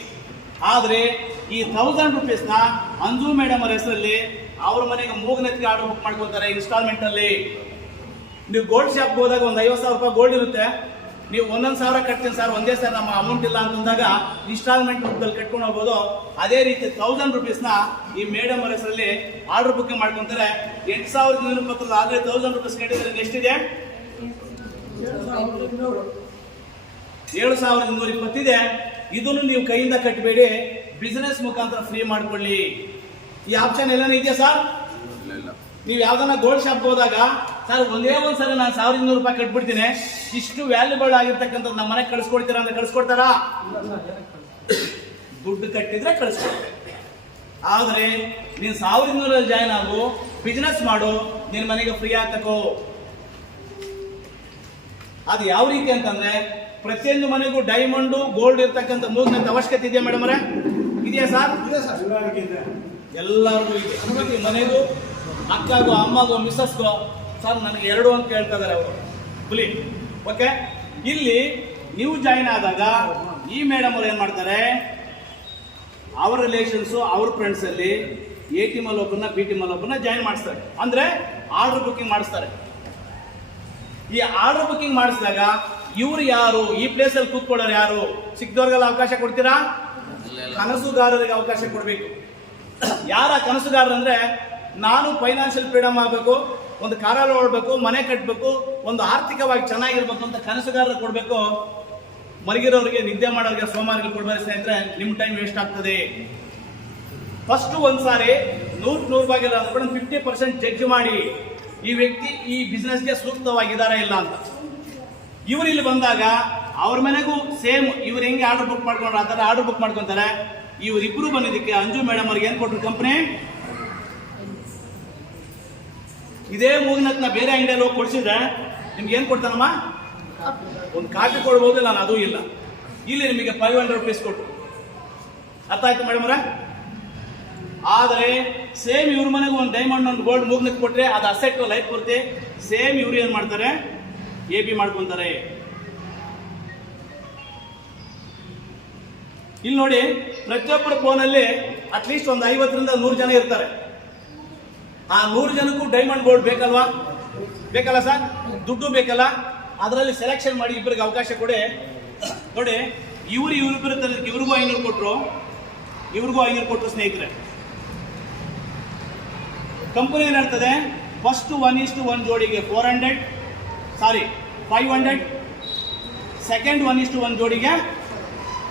ಆದ್ರೆ ಈ 1,000 ರೂಪೀಸ್ ನ ಅಂಜು ಮೇಡಮ್ ಅವರ ಹೆಸರಲ್ಲಿ ಅವ್ರ ಮನೆಗೆ ಮೂಗನೆತ್ತಿಗೆ ಆರ್ಡರ್ ಬುಕ್ ಮಾಡ್ಕೊತಾರೆ ಇನ್ಸ್ಟಾಲ್ಮೆಂಟ್ ಅಲ್ಲಿ. ನೀವು ಗೋಲ್ಡ್ ಶಾಪ್ ಹೋದಾಗ ಒಂದು 50,000 ರೂಪಾಯಿ ಗೋಲ್ಡ್ ಇರುತ್ತೆ. ನೀವು 1,000 ಕಟ್ತೀನಿ ಸರ್, ಒಂದೇ ಸರ್ ನಮ್ಮ ಅಮೌಂಟ್ ಇಲ್ಲ ಅಂತಂದಾಗ ಇನ್ಸ್ಟಾಲ್ಮೆಂಟ್ ರೂಪದಲ್ಲಿ ಕಟ್ಕೊಂಡು ಹೋಗ್ಬೋದು. ಅದೇ ರೀತಿ 1,000 ರೂಪೀಸ್ ನ ಈ ಮೇಡಮ್ ಅವರ ಹೆಸರಲ್ಲಿ ಆರ್ಡರ್ ಬುಕಿಂಗ್ ಮಾಡ್ಕೊಂತಾರೆ. 8,220 ಆದ್ರೆ 1,000 ರೂಪೀಸ್ ಕಟ್ಟಿದ್ರೆ ಎಷ್ಟಿದೆ? 7,220 ಇದೆ. ಇದನ್ನು ನೀವು ಕೈಯಿಂದ ಕಟ್ಟಬೇಡಿ, ಬಿಸಿನೆಸ್ ಮುಖಾಂತರ ಫ್ರೀ ಮಾಡ್ಕೊಳ್ಳಿ. ಈ ಆಪ್ಷನ್ ಎಲ್ಲಾನು ಇದೆಯಾ ಸರ್? ನೀವು ಯಾವ್ದನ್ನ ಗೋಲ್ಡ್ ಶಾಪ್ ಹೋದಾಗ ಸರ್ ಒಂದೇ ಒಂದ್ಸರಿ ನಾನು 1,200 ರೂಪಾಯಿ ಕಟ್ಬಿಡ್ತೀನಿ, ಇಷ್ಟು ವ್ಯಾಲ್ಯೂಬಲ್ ಆಗಿರ್ತಕ್ಕಂಥದ್ದು ನಮ್ಮ ಮನೆಗೆ ಕಳಿಸ್ಕೊಡ್ತೀರಾ ಅಂದ್ರೆ ಕಳಿಸ್ಕೊಡ್ತಾರಾ? ದುಡ್ಡು ಕಟ್ಟಿದ್ರೆ ಕಳಿಸ್ಕೊಡ್ತಾರೆ. ಆದ್ರೆ ನೀನ್ 1,200 ಜಾಯ್ನ್ ಆಗು, ಬಿಸ್ನೆಸ್ ಮಾಡು, ನಿನ್ ಮನೆಗೆ ಫ್ರೀ ಆಗ್ತಕೋ. ಅದು ಯಾವ ರೀತಿ ಅಂತಂದ್ರೆ, ಪ್ರತಿಯೊಂದು ಮನೆಗೂ ಡೈಮಂಡ್ ಗೋಲ್ಡ್ ಇರ್ತಕ್ಕಂಥ ಮೂಗನೆತ್ತ ಅವಶ್ಯಕತೆ ಇದೆಯಾ ಮೇಡಮ್ ಅವರೇ? ಇದೆಯಾ ಸರ್? ಎಲ್ಲರಿಗೂ ಇದೆ. ಪ್ರತಿ ಮನೆಗೂ, ಅಕ್ಕಗೂ, ಅಮ್ಮಗೂ, ಮಿಸ್ಸಸ್ಗೂ ಸರ್ ನನಗೆ 2 ಅಂತ ಕೇಳ್ತಾ ಇದಾರೆ ಅವರು ಫುಲಿ. ಓಕೆ, ಇಲ್ಲಿ ನೀವು ಜಾಯಿನ್ ಆದಾಗ ಈ ಮೇಡಮ್ ಅವ್ರು ಏನ್ ಮಾಡ್ತಾರೆ, ಅವ್ರ ರಿಲೇಷನ್ಸು, ಅವ್ರ ಫ್ರೆಂಡ್ಸ್ ಅಲ್ಲಿ ಎ ಟೀಮ್ ಅಲ್ಲಿ ಒಬ್ಬರನ್ನ, ಬಿ ಟೀಮ್ ಅಲ್ಲಿ ಒಬ್ಬರನ್ನ ಜಾಯಿನ್ ಮಾಡಿಸ್ತಾರೆ. ಅಂದ್ರೆ ಆರ್ಡರ್ ಬುಕಿಂಗ್ ಮಾಡಿಸ್ತಾರೆ. ಈ ಆರ್ಡರ್ ಬುಕಿಂಗ್ ಮಾಡಿಸಿದಾಗ ಇವ್ರು ಯಾರು, ಈ ಪ್ಲೇಸ್ ಅಲ್ಲಿ ಕೂತ್ಕೊಳ್ಳೋರು ಯಾರು? ಸಿಕ್ದವ್ರಿಗೆಲ್ಲ ಅವಕಾಶ ಕೊಡ್ತೀರಾ? ಕನಸುಗಾರರಿಗೆ ಅವಕಾಶ ಕೊಡಬೇಕು. ಯಾರ ಕನಸುಗಾರರು ಅಂದ್ರೆ, ನಾನು ಫೈನಾನ್ಷಿಯಲ್ ಫ್ರೀಡಮ್ ಆಗಬೇಕು, ಒಂದು ಕಾರಲ್ಲಿ ಓಡಬೇಕು, ಮನೆ ಕಟ್ಟಬೇಕು, ಒಂದು ಆರ್ಥಿಕವಾಗಿ ಚೆನ್ನಾಗಿರ್ಬೇಕು ಅಂತ ಕನಸುಗಾರರು ಕೊಡಬೇಕು. ಮಲಗಿರೋರಿಗೆ, ನಿದ್ದೆ ಮಾಡೋರಿಗೆ, ಸೋಮಾರಿಗೆ ಕೊಡ್ಬೇಕು ಸ್ನೇಹಿತರೆ. ನಿಮ್ಮ ಟೈಮ್ ವೇಸ್ಟ್ ಆಗ್ತದೆ. ಫಸ್ಟ್ ಒಂದ್ಸಾರಿ 100 ಭಾಗ ಅಂದ್ಕೊಂಡು 50% ಜಡ್ಜ್ ಮಾಡಿ ಈ ವ್ಯಕ್ತಿ ಈ ಬಿಸ್ನೆಸ್ಗೆ ಸೂಕ್ತವಾಗಿದ್ದಾರಾ ಇಲ್ಲ ಅಂತ. ಇವ್ರು ಇಲ್ಲಿ ಬಂದಾಗ ಅವ್ರ ಮನೆಗೂ ಸೇಮ್ ಇವ್ರು ಹೆಂಗೆ ಆರ್ಡರ್ ಬುಕ್ ಮಾಡ್ಕೊಂಡ್ರೆ ಆ ಥರ ಆರ್ಡರ್ ಬುಕ್ ಮಾಡ್ಕೊಂತಾರೆ. ಇವರಿಬ್ರು ಬಂದಿದ್ದಕ್ಕೆ ಅಂಜು ಮೇಡಮ್ ಅವ್ರಿಗೆ ಏನ್ ಕೊಟ್ರು ಕಂಪ್ನಿ? ಇದೇ ಮೂಗಿನತ್ನ ಬೇರೆ ಅಂಗಡಿಯಲ್ಲಿ ಹೋಗಿ ಕೊಡ್ಸಿದ್ರೆ ನಿಮ್ಗೆ ಏನ್ ಕೊಡ್ತಾನಮ್ಮ? ಒಂದು ಕಾಫಿ ಕೊಡ್ಬೋದು, ನಾನು ಅದೂ ಇಲ್ಲ. ಇಲ್ಲಿ ನಿಮಗೆ 500 ರೂಪೀಸ್ ಕೊಟ್ಟರು. ಅರ್ಥ ಆಯ್ತು ಮೇಡಮ್ ಅವರ? ಆದರೆ ಸೇಮ್ ಇವ್ರ ಮನೆಗೂ ಒಂದು ಡೈಮಂಡ್, ಒಂದು ಗೋಲ್ಡ್ ಮೂಗ್ನತ್ ಕೊಟ್ರೆ ಅದು ಅಸೆಟ್ ಲೈಫ್ ಬರುತ್ತೆ. ಸೇಮ್ ಇವ್ರು ಏನ್ ಮಾಡ್ತಾರೆ? AP ಮಾಡ್ಕೊಂತಾರೆ. ಇಲ್ಲಿ ನೋಡಿ, ಪ್ರತಿಯೊಬ್ಬರ ಫೋನಲ್ಲಿ ಅಟ್ಲೀಸ್ಟ್ ಒಂದು 50ರಿಂದ 100 ಜನ ಇರ್ತಾರೆ. ಆ 100 ಜನಕ್ಕೂ ಡೈಮಂಡ್ ಗೋಲ್ಡ್ ಬೇಕಲ್ವಾ? ಬೇಕಲ್ಲ ಸರ್? ದುಡ್ಡು ಬೇಕಲ್ಲ? ಅದರಲ್ಲಿ ಸೆಲೆಕ್ಷನ್ ಮಾಡಿ ಇಬ್ಬರಿಗೆ ಅವಕಾಶ ಕೊಡಿ. ನೋಡಿ, ಇವ್ರಿಬ್ರು ಇವ್ರಿಗೂ 500 ಕೊಟ್ಟರು, ಇವ್ರಿಗೂ 500 ಕೊಟ್ಟರು ಸ್ನೇಹಿತರೆ. ಕಂಪನಿ ಏನ್ ಹೇಳ್ತದೆ? First 1:1 ಜೋಡಿಗೆ 500, second 1:1 ಜೋಡಿಗೆ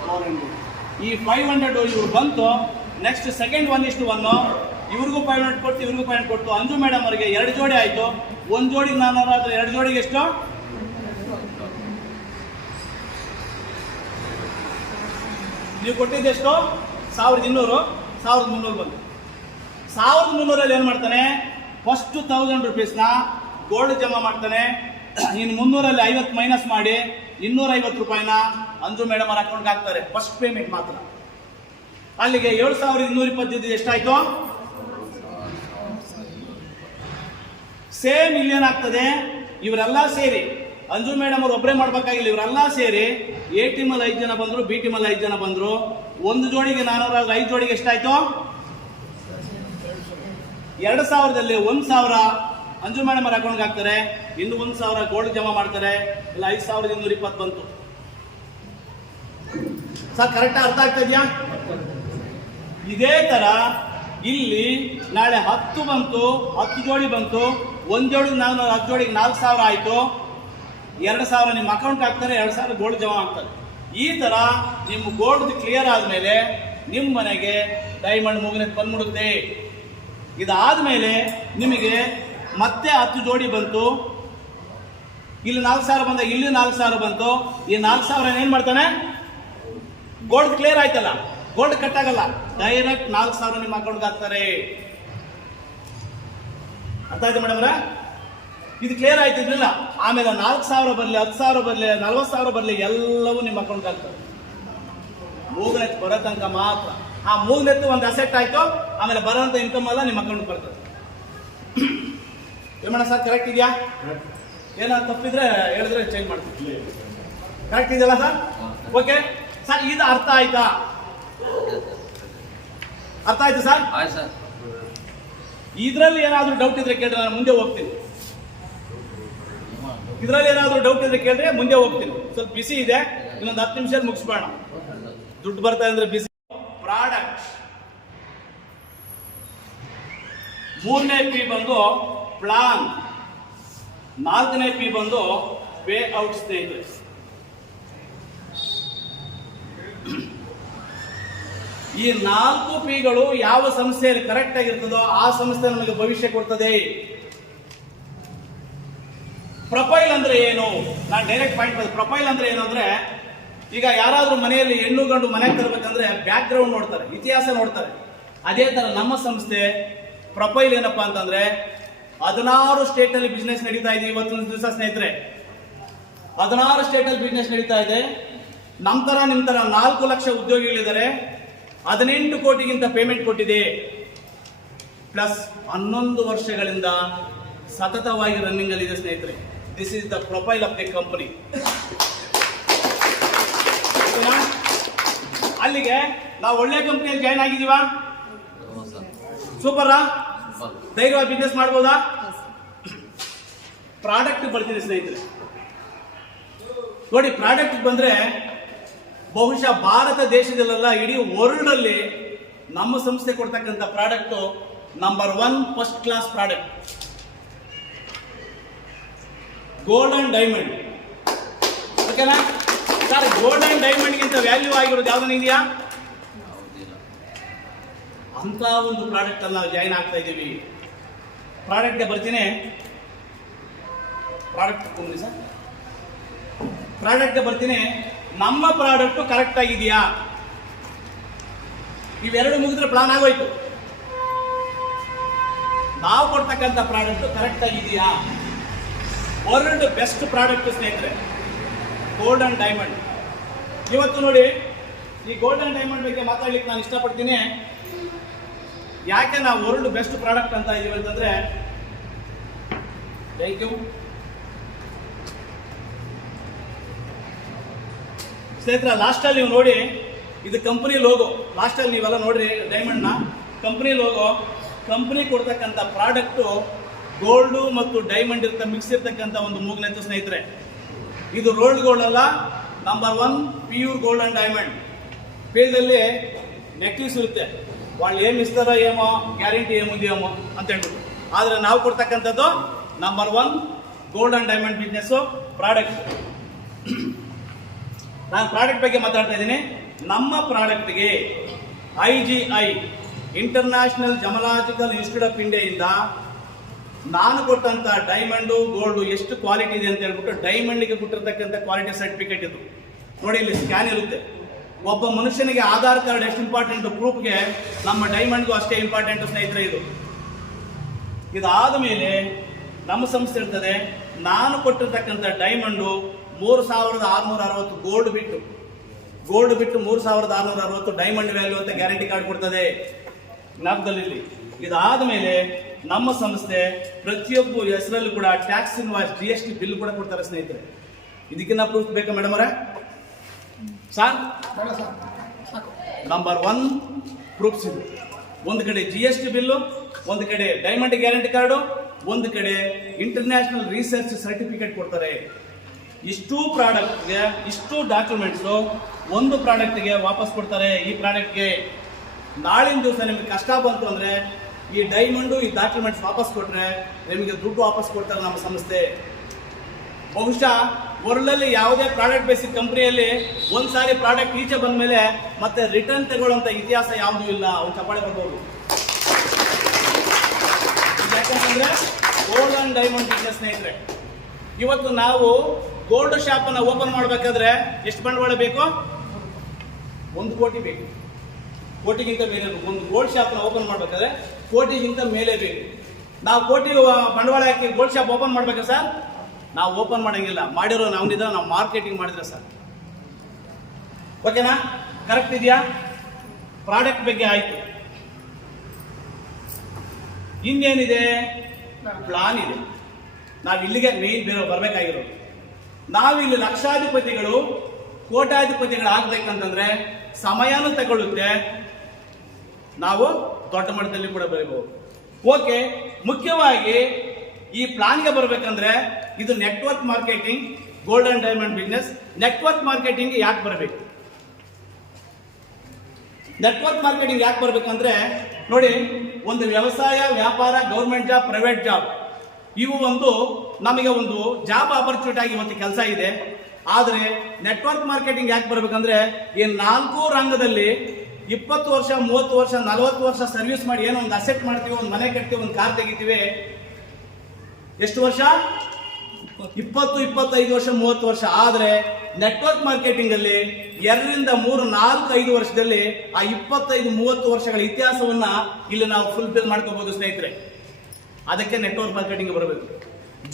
400. ಈ 500 ಇವ್ರು ಬಂತು. ನೆಕ್ಸ್ಟ್ ಸೆಕೆಂಡ್ 1:1 ಇವ್ರಿಗೂ 500 ಕೊಟ್ಟು, ಇವ್ರಿಗೂ 500 ಕೊಟ್ಟು. ಅಂಜು ಮೇಡಮ್ ಅವರಿಗೆ 2 ಜೋಡಿ ಆಯ್ತು. 1 ಜೋಡಿಗೆ 400 ಆದ್ರೆ 2 ಜೋಡಿಗೆ ಎಷ್ಟು? ನೀವು ಕೊಟ್ಟಿದ್ದೆಷ್ಟು? 1200, 1300 ಬಂತು. 1300 ಏನ್ ಮಾಡ್ತಾನೆ? ಫಸ್ಟ್ 1000 ರೂಪೀಸ್ನ ಗೋಲ್ಡ್ ಜಮಾ ಮಾಡ್ತಾನೆ. ಇನ್ನು 300 50 ಮೈನಸ್ ಮಾಡಿ 250 ರೂಪಾಯಿನ ಅಂಜು ಮೇಡಮ್ ಅವ್ರ ಅಕೌಂಟ್ಗೆ ಹಾಕ್ತಾರೆ. ಫಸ್ಟ್ ಪೇಮೆಂಟ್ ಮಾತ್ರ. ಅಲ್ಲಿಗೆ 7220 ಎಷ್ಟಾಯ್ತು? ಸೇಮ್ ಇಲ್ಲೇನಾಗ್ತದೆ? ಇವರೆಲ್ಲ ಸೇರಿ, ಅಂಜು ಮೇಡಮ್ ಅವ್ರು ಒಬ್ಬರೇ ಮಾಡ್ಬೇಕಾಗಿಲ್ಲ, ಇವರೆಲ್ಲ ಸೇರಿ A ಟೀಮ್ ಅಲ್ಲಿ 5 ಜನ ಬಂದ್ರು, B ಟೀಮ್ ಅಲ್ಲಿ 5 ಜನ ಬಂದ್ರು. 1 ಜೋಡಿಗೆ 400 ಆದ್ರೆ 5 ಜೋಡಿಗೆ ಎಷ್ಟಾಯ್ತು? 2000ದಲ್ಲಿ 1000 ಅಂಜು ಮೇಡಮ್ ಅವ್ರ ಅಕೌಂಟ್ಗೆ ಹಾಕ್ತಾರೆ. ಇನ್ನು 1000 ಗೋಲ್ಡ್ ಜಮಾ ಮಾಡ್ತಾರೆ. ಇಲ್ಲ 5220 ಬಂತು. ಸರ್ ಕರೆಕ್ಟ್ ಅರ್ಥ ಆಗ್ತಾ ಇದೆಯಾ? ಇದೇ ತರ ಇಲ್ಲಿ ನಾಳೆ 10 ಬಂತು, 10 ಜೋಡಿ ಬಂತು. 1 ಜೋಡಿಗೆ 400, 10 ಜೋಡಿಗೆ 4000 ಆಯ್ತು. 2000 ನಿಮ್ಮ ಅಕೌಂಟ್ ಹಾಕ್ತಾರೆ, 2000 ಗೋಲ್ಡ್ ಜಮಾ ಆಗ್ತಾರೆ. ಈ ತರ ನಿಮ್ಮ ಗೋಲ್ಡ್ ಕ್ಲಿಯರ್ ಆದ್ಮೇಲೆ ನಿಮ್ಮ ಮನೆಗೆ ಡೈಮಂಡ್ ಮೂಗಿನ ಬಂದ್ಬಿಡುತ್ತೆ. ಇದಾದ್ಮೇಲೆ ನಿಮಗೆ ಮತ್ತೆ 10 ಜೋಡಿ ಬಂತು. ಇಲ್ಲಿ 4000 ಬಂದ, ಇಲ್ಲಿ 4000 ಬಂತು. ಈ 4000 ಏನ್ ಮಾಡ್ತಾನೆ? ಗೋಲ್ಡ್ ಕ್ಲಿಯರ್ ಆಯ್ತಲ್ಲ, ಗೋಲ್ಡ್ ಕಟ್ ಆಗಲ್ಲ, ಡೈರೆಕ್ಟ್ 4000 ನಿಮ್ಮ ಅಕೌಂಟ್ಗೆ ಹಾಕ್ತಾರೆ. ಅರ್ಥ ಆಯ್ತು ಮೇಡಮ್ ಅವರ? ಇದು ಕ್ಲಿಯರ್ ಆಯ್ತಿರ್ಲಿಲ್ಲ. ಆಮೇಲೆ 4000 ಬರಲಿ, 10,000 ಬರಲಿ, 40,000 ಬರಲಿ, ಎಲ್ಲವೂ ನಿಮ್ಮ ಅಕೌಂಟ್ಗೆ ಹಾಕ್ತಾರೆ. ಮೂಗ್ನೆತ್ ಬರೋ ತನಕ ಮಾತ್ರ. ಆ ಮೂಗ್ನೆತ್ತು ಒಂದು ಅಸೆಟ್ ಆಯ್ತು. ಆಮೇಲೆ ಬರೋಂಥ ಇನ್ಕಮ್ ಎಲ್ಲ ನಿಮ್ಮ ಅಕೌಂಟ್ ಬರ್ತದೆ. ಏಮಣ್ಣ ಸರ್ ಕರೆಕ್ಟ್ ಇದೆಯಾ? ಏನಾದ್ರು ತಪ್ಪಿದ್ರೆ ಹೇಳಿದ್ರೆ ಚೇಂಜ್ ಮಾಡ್ತೀವಿ. ಕರೆಕ್ಟ್ ಇದೆಯಲ್ಲ ಸರ್? ಓಕೆ ಸರ್, ಇದು ಅರ್ಥ ಆಯ್ತಾ? ಅರ್ಥ ಆಯ್ತು ಸರ್? ಇದ್ರಲ್ಲಿ ಏನಾದ್ರೂ ಡೌಟ್ ಇದ್ರೆ ಕೇಳಿದ್ರೆ ನಾನು ಮುಂದೆ ಹೋಗ್ತೀನಿ. ಇದ್ರಲ್ಲಿ ಏನಾದ್ರೂ ಡೌಟ್ ಇದ್ರೆ ಕೇಳಿದ್ರೆ ಮುಂದೆ ಹೋಗ್ತೀನಿ. ಸ್ವಲ್ಪ ಬಿಸಿ ಇದೆ, ಇನ್ನೊಂದು 10 ನಿಮಿಷದಲ್ಲಿ ಮುಗಿಸ್ಬೇಡ. ದುಡ್ಡು ಬರ್ತಾ ಅಂದ್ರೆ ಬಿಸಿ. ಪ್ರಾಡಕ್ಟ್ 3ನೇ P ಬಂದು ಪ್ಲಾನ್, 4ನೇ P ಬಂದು ಪೇ ಔಟ್ ಸ್ನೇಹಿತರೆ. ಈ 4 Pಗಳು ಯಾವ ಸಂಸ್ಥೆಯಲ್ಲಿ ಕರೆಕ್ಟ್ ಆಗಿರ್ತದೋ ಆ ಸಂಸ್ಥೆ ನಮಗೆ ಭವಿಷ್ಯ ಕೊಡ್ತದೆ. ಪ್ರೊಫೈಲ್ ಅಂದ್ರೆ ಏನು? ನಾನು ಡೈರೆಕ್ಟ್ ಪಾಯಿಂಟ್ ಬಂದ. ಪ್ರೊಫೈಲ್ ಅಂದ್ರೆ ಏನು ಅಂದ್ರೆ, ಈಗ ಯಾರಾದ್ರೂ ಮನೆಯಲ್ಲಿ ಹೆಣ್ಣು ಗಂಡು ಮನೆಗೆ ತರಬೇಕಂದ್ರೆ ಬ್ಯಾಕ್ ಗ್ರೌಂಡ್ ನೋಡ್ತಾರೆ, ಇತಿಹಾಸ ನೋಡ್ತಾರೆ. ಅದೇ ತರ ನಮ್ಮ ಸಂಸ್ಥೆ ಪ್ರೊಫೈಲ್ ಏನಪ್ಪಾ ಅಂತಂದ್ರೆ, 16 ಸ್ಟೇಟ್ ಅಲ್ಲಿ ಬಿಸ್ನೆಸ್ ನಡೀತಾ ಇದೆ ಇವತ್ತೊಂದು ದಿವಸ ಸ್ನೇಹಿತರೆ. 16 ಸ್ಟೇಟ್ ಅಲ್ಲಿ ಬಿಸ್ನೆಸ್ ನಡೀತಾ ಇದೆ. ನಿಮ್ ತರ 4 ಲಕ್ಷ ಉದ್ಯೋಗಿಗಳಿದ್ದಾರೆ. 18 ಕೋಟಿಗಿಂತ ಪೇಮೆಂಟ್ ಕೊಟ್ಟಿದೆ. ಪ್ಲಸ್ 11 ವರ್ಷಗಳಿಂದ ಸತತವಾಗಿ ರನ್ನಿಂಗ್ ಅಲ್ಲಿ ಇದೆ ಸ್ನೇಹಿತರೆ. This is the profile of the company. ಅಲ್ಲಿಗೆ ನಾವು ಒಳ್ಳೆ ಕಂಪನಿಯಲ್ಲಿ ಜಾಯ್ನ್ ಆಗಿದೀವಾ? ಸೂಪರಾ? ಧೈರ್ಯವಾಗಿ ಬಿಸ್ನೆಸ್ ಮಾಡ್ಬೋದಾ? ಪ್ರಾಡಕ್ಟ್ ಬರ್ತೀನಿ ಸ್ನೇಹಿತರೆ. ನೋಡಿ, ಪ್ರಾಡಕ್ಟ್ ಬಂದ್ರೆ ಬಹುಶಃ ಭಾರತ ದೇಶದಲ್ಲೆಲ್ಲ ಇಡೀ ವರ್ಲ್ಡ್ ಅಲ್ಲಿ ನಮ್ಮ ಸಂಸ್ಥೆ ಕೊಡ್ತಕ್ಕಂಥ product number 1 first class product. Golden diamond. ಓಕೆನಾ ಸರ್? ಗೋಲ್ಡನ್ ಡೈಮಂಡ್ಗಿಂತ ವ್ಯಾಲ್ಯೂ ಆಗಿರೋದು ಯಾವ್ದನ್ನ ಇದೆಯಾ? ಅಂತ ಒಂದು ಪ್ರಾಡಕ್ಟ್ ಅಲ್ಲಿ ನಾವು ಜಾಯಿನ್ ಆಗ್ತಾ ಇದ್ದೀವಿ. ಪ್ರಾಡಕ್ಟ್ಗೆ ಬರ್ತೀನಿ. ಪ್ರಾಡಕ್ಟ್ಗೆ ಬರ್ತೀನಿ. ನಮ್ಮ ಪ್ರಾಡಕ್ಟ್ ಕರೆಕ್ಟ್ ಆಗಿದೆಯಾ? ಇವೆರಡು ಮುಗಿದ್ರೆ ಪ್ಲಾನ್ ಆಗೋಯ್ತು. ನಾವು ಕೊಡ್ತಕ್ಕಂಥ ಪ್ರಾಡಕ್ಟ್ ಕರೆಕ್ಟ್ ಆಗಿದೆಯಾ? ವರ್ಲ್ಡ್ ಬೆಸ್ಟ್ ಪ್ರಾಡಕ್ಟ್ ಸ್ನೇಹಿತರೆ, ಗೋಲ್ಡನ್ ಡೈಮಂಡ್. ಇವತ್ತು ನೋಡಿ, ಈ ಗೋಲ್ಡನ್ ಡೈಮಂಡ್ ಬಗ್ಗೆ ಮಾತಾಡ್ಲಿಕ್ಕೆ ನಾನು ಇಷ್ಟಪಡ್ತೀನಿ. ಯಾಕೆ ನಾವು ವರ್ಲ್ಡ್ ಬೆಸ್ಟ್ ಪ್ರಾಡಕ್ಟ್ ಅಂತ ಇದೀವಿ ಅಂತಂದ್ರೆ, ಥ್ಯಾಂಕ್ ಯು ಸ್ನೇಹಿತರ. ಲಾಸ್ಟಲ್ಲಿ ನೀವು ನೋಡಿ, ಇದು ಕಂಪನಿ ಲೋಗೋ. ಲಾಸ್ಟಲ್ಲಿ ನೀವೆಲ್ಲ ನೋಡ್ರಿ ಡೈಮಂಡ್ನ ಕಂಪನಿ ಲೋಗೋ. ಕಂಪನಿ ಕೊಡ್ತಕ್ಕಂಥ ಪ್ರಾಡಕ್ಟು ಗೋಲ್ಡು ಮತ್ತು ಡೈಮಂಡ್ ಮಿಕ್ಸ್ ಇರ್ತಕ್ಕಂಥ ಒಂದು ಮೂಗ್ನೆತ್ತು ಸ್ನೇಹಿತರೆ. ಇದು ರೋಲ್ಡ್ ಗೋಲ್ಡ್ ಅಲ್ಲ, number 1 pure gold and diamond. ಪೇಜಲ್ಲಿ ನೆಕ್ಲೆಸ್ ಇರುತ್ತೆ, వాళ్ళు ఏమి ఇస్తారో ఏమో, ಗ್ಯಾರಂಟಿ ಏಮುಂದೇಮೋ ಅಂತ ಹೇಳ್ಬಿಟ್ಟು. ಆದರೆ ನಾವು ಕೊಡ್ತಕ್ಕಂಥದ್ದು number 1 gold and diamond business product. ನಾನು ಪ್ರಾಡಕ್ಟ್ ಬಗ್ಗೆ ಮಾತಾಡ್ತಾ ಇದ್ದೀನಿ. ನಮ್ಮ ಪ್ರಾಡಕ್ಟ್ಗೆ IGI ಇಂಟರ್ನ್ಯಾಷನಲ್ ಜಮಲಾಜಿಕಲ್ ಇನ್ಸ್ಟಿಟ್ಯೂಟ್ ಆಫ್ ಇಂಡಿಯಾದಿಂದ ನಾನು ಕೊಟ್ಟಂತ ಡೈಮಂಡು ಗೋಲ್ಡು ಎಷ್ಟು ಕ್ವಾಲಿಟಿ ಇದೆ ಅಂತ ಹೇಳ್ಬಿಟ್ಟು ಡೈಮಂಡ್ಗೆ ಕೊಟ್ಟಿರ್ತಕ್ಕಂಥ ಕ್ವಾಲಿಟಿ ಸರ್ಟಿಫಿಕೇಟ್ ಇದು. ನೋಡಿ, ಇಲ್ಲಿ ಸ್ಕ್ಯಾನ್ ಇರುತ್ತೆ. ಒಬ್ಬ ಮನುಷ್ಯನಿಗೆ ಆಧಾರ್ ಕಾರ್ಡ್ ಎಷ್ಟು ಇಂಪಾರ್ಟೆಂಟ್ ಪ್ರೂಫ್ಗೆ, ನಮ್ಮ ಡೈಮಂಡ್ಗೂ ಅಷ್ಟೇ ಇಂಪಾರ್ಟೆಂಟ್ ಸ್ನೇಹಿತರೆ. ಇದಾದ ಮೇಲೆ ನಮ್ಮ ಸಂಸ್ಥೆ ಇರ್ತದೆ, ನಾನು ಕೊಟ್ಟಿರ್ತಕ್ಕಂಥ ಡೈಮಂಡು 3660 ಗೋಲ್ಡ್ ಬಿಟ್ಟು 3660 ಡೈಮಂಡ್ ವ್ಯಾಲ್ಯೂ ಅಂತ ಗ್ಯಾರಂಟಿ ಕಾರ್ಡ್ ಕೊಡ್ತದೆ ಜ್ಞಾಪಕದಲ್ಲಿ. ಇದಾದ ಮೇಲೆ ನಮ್ಮ ಸಂಸ್ಥೆ ಪ್ರತಿಯೊಬ್ಬ ಹೆಸರಲ್ಲೂ ಕೂಡ ಟ್ಯಾಕ್ಸ್ ಇನ್ವಾಯ್ಸ್, GST ಬಿಲ್ ಕೂಡ ಕೊಡ್ತಾರೆ ಸ್ನೇಹಿತರೆ. ಇದಕ್ಕಿನ್ನ ಪ್ರೂಫ್ ಬೇಕಾ ಮೇಡಮ್ ಅವರೇ? ಸರ್, ನಂಬರ್ 1 ಪ್ರೂಫ್ಸ್ ಇದು. ಒಂದು ಕಡೆ GST ಬಿಲ್ಲು, ಒಂದು ಕಡೆ ಡೈಮಂಡ್ ಗ್ಯಾರಂಟಿ ಕಾರ್ಡು, ಒಂದು ಕಡೆ ಇಂಟರ್ನ್ಯಾಷನಲ್ ರಿಸರ್ಚ್ ಸರ್ಟಿಫಿಕೇಟ್ ಕೊಡ್ತಾರೆ. ಇಷ್ಟು ಪ್ರಾಡಕ್ಟ್ಗೆ ಇಷ್ಟು ಡಾಕ್ಯುಮೆಂಟ್ಸು ಒಂದು ಪ್ರಾಡಕ್ಟ್ಗೆ ವಾಪಸ್ ಕೊಡ್ತಾರೆ. ಈ ಪ್ರಾಡಕ್ಟ್ಗೆ ನಾಳಿನ ದಿವಸ ನಿಮಗೆ ಕಷ್ಟ ಬಂತು ಅಂದರೆ ಈ ಡೈಮಂಡು ಈ ಡಾಕ್ಯುಮೆಂಟ್ಸ್ ವಾಪಸ್ ಕೊಟ್ಟರೆ ನಿಮಗೆ ದುಡ್ಡು ವಾಪಸ್ ಕೊಡ್ತಾರೆ ನಮ್ಮ ಸಂಸ್ಥೆ. ಬಹುಶಃ ವರ್ಲ್ಡಲ್ಲಿ ಯಾವುದೇ ಪ್ರಾಡಕ್ಟ್ ಬೇಸಿಕ್ ಕಂಪ್ನಿಯಲ್ಲಿ ಒಂದು ಸಾರಿ ಪ್ರಾಡಕ್ಟ್ ಈಚೆ ಬಂದ ಮೇಲೆ ಮತ್ತೆ ರಿಟರ್ನ್ ತಗೊಳ್ಳೋಂಥ ಇತಿಹಾಸ ಯಾವುದೂ ಇಲ್ಲ. ಅವ್ನು ಚಪ್ಪಾಳೆ ಬರ್ಬೋದು. ಯಾಕಂತಂದ್ರೆ ಗೋಲ್ಡ್ ಅಂಡ್ ಡೈಮಂಡ್ ಬಿಸ್ನೆಸ್ ಸ್ನೇಹಿತರೆ. ಇವತ್ತು ನಾವು ಗೋಲ್ಡ್ ಶಾಪ್ ಅನ್ನ ಓಪನ್ ಮಾಡಬೇಕಾದ್ರೆ ಎಷ್ಟು ಬಂಡವಾಳ ಬೇಕು? 1 ಕೋಟಿ ಬೇಕು. ಕೋಟಿಗಿಂತ ಮೇಲೆ ಒಂದು ಗೋಲ್ಡ್ ಶಾಪ್ ನ ಓಪನ್ ಮಾಡಬೇಕಾದ್ರೆ ಕೋಟಿಗಿಂತ ಮೇಲೆ ಬೇಕು. ನಾವು ಕೋಟಿ ಬಂಡವಾಳ ಹಾಕಿ ಗೋಲ್ಡ್ ಶಾಪ್ ಓಪನ್ ಮಾಡ್ಬೇಕಾ ಸರ್? ನಾವು ಓಪನ್ ಮಾಡಂಗಿಲ್ಲ. ಮಾಡಿರೋ ನಾವಿದ್ದ ನಾವು ಮಾರ್ಕೆಟಿಂಗ್ ಮಾಡಿದ್ರೆ ಸರ್. ಓಕೆನಾ? ಕರೆಕ್ಟ್ ಇದೆಯಾ? ಪ್ರಾಡಕ್ಟ್ ಬಗ್ಗೆ ಆಯ್ತು. ಇನ್ನೇನಿದೆ? ಪ್ಲಾನ್ ಇದೆ. ನಾವು ಇಲ್ಲಿಗೆ ಮೇನ್ ಬರಬೇಕಾಗಿರೋದು. ನಾವಿಲ್ಲಿ ಲಕ್ಷಾಧಿಪತಿಗಳು ಕೋಟ್ಯಾಧಿಪತಿಗಳು ಆಗ್ಬೇಕಂತಂದ್ರೆ ಸಮಯನೂ ತಗೊಳ್ಳುತ್ತೆ. ನಾವು ದೊಡ್ಡ ಮಟ್ಟದಲ್ಲಿ ಕೂಡ ಬರೀಬಹುದು. ಓಕೆ, ಮುಖ್ಯವಾಗಿ ಈ ಪ್ಲಾನ್ಗೆ ಬರಬೇಕಂದ್ರೆ ಇದು network marketing, gold and diamond business. Network marketing ಯಾಕೆ ಬರಬೇಕು? ನೆಟ್ವರ್ಕ್ ಮಾರ್ಕೆಟಿಂಗ್ ಯಾಕೆ ಬರ್ಬೇಕಂದ್ರೆ ನೋಡಿ, ಒಂದು ವ್ಯವಸಾಯ, ವ್ಯಾಪಾರ, ಗೌರ್ಮೆಂಟ್ ಜಾಬ್, ಪ್ರೈವೇಟ್ ಜಾಬ್, ಇವು ನಮಗೆ ಒಂದು ಜಾಬ್ ಆಪರ್ಚುನಿಟಿ ಆಗಿ ಇವತ್ತು ಕೆಲಸ ಇದೆ. ಆದರೆ ನೆಟ್ವರ್ಕ್ ಮಾರ್ಕೆಟಿಂಗ್ ಯಾಕೆ ಬರ್ಬೇಕಂದ್ರೆ ಈ 4 ರಂಗದಲ್ಲಿ 20 ವರ್ಷ, 30 ವರ್ಷ, 40 ವರ್ಷ ಸರ್ವಿಸ್ ಮಾಡಿ ಏನೋ ಒಂದು ಅಸೆಟ್ ಮಾಡ್ತೀವಿ, ಒಂದು ಮನೆ ಕಟ್ತೀವಿ, ಒಂದು ಕಾರ್ ತೆಗಿತೀವಿ. ಎಷ್ಟು ವರ್ಷ? 20, 25 ವರ್ಷ, 30 ವರ್ಷ. ಆದರೆ ನೆಟ್ವರ್ಕ್ ಮಾರ್ಕೆಟಿಂಗ್ ಅಲ್ಲಿ 2 ರಿಂದ 3, 4, 5 ವರ್ಷದಲ್ಲಿ ಆ 25, 30 ವರ್ಷಗಳ ಇತಿಹಾಸವನ್ನ ಇಲ್ಲಿ ನಾವು ಫುಲ್ಫಿಲ್ ಮಾಡ್ಕೋಬಹುದು ಸ್ನೇಹಿತರೆ. ಅದಕ್ಕೆ ನೆಟ್ವರ್ಕ್ ಮಾರ್ಕೆಟಿಂಗ್ ಬರಬೇಕು.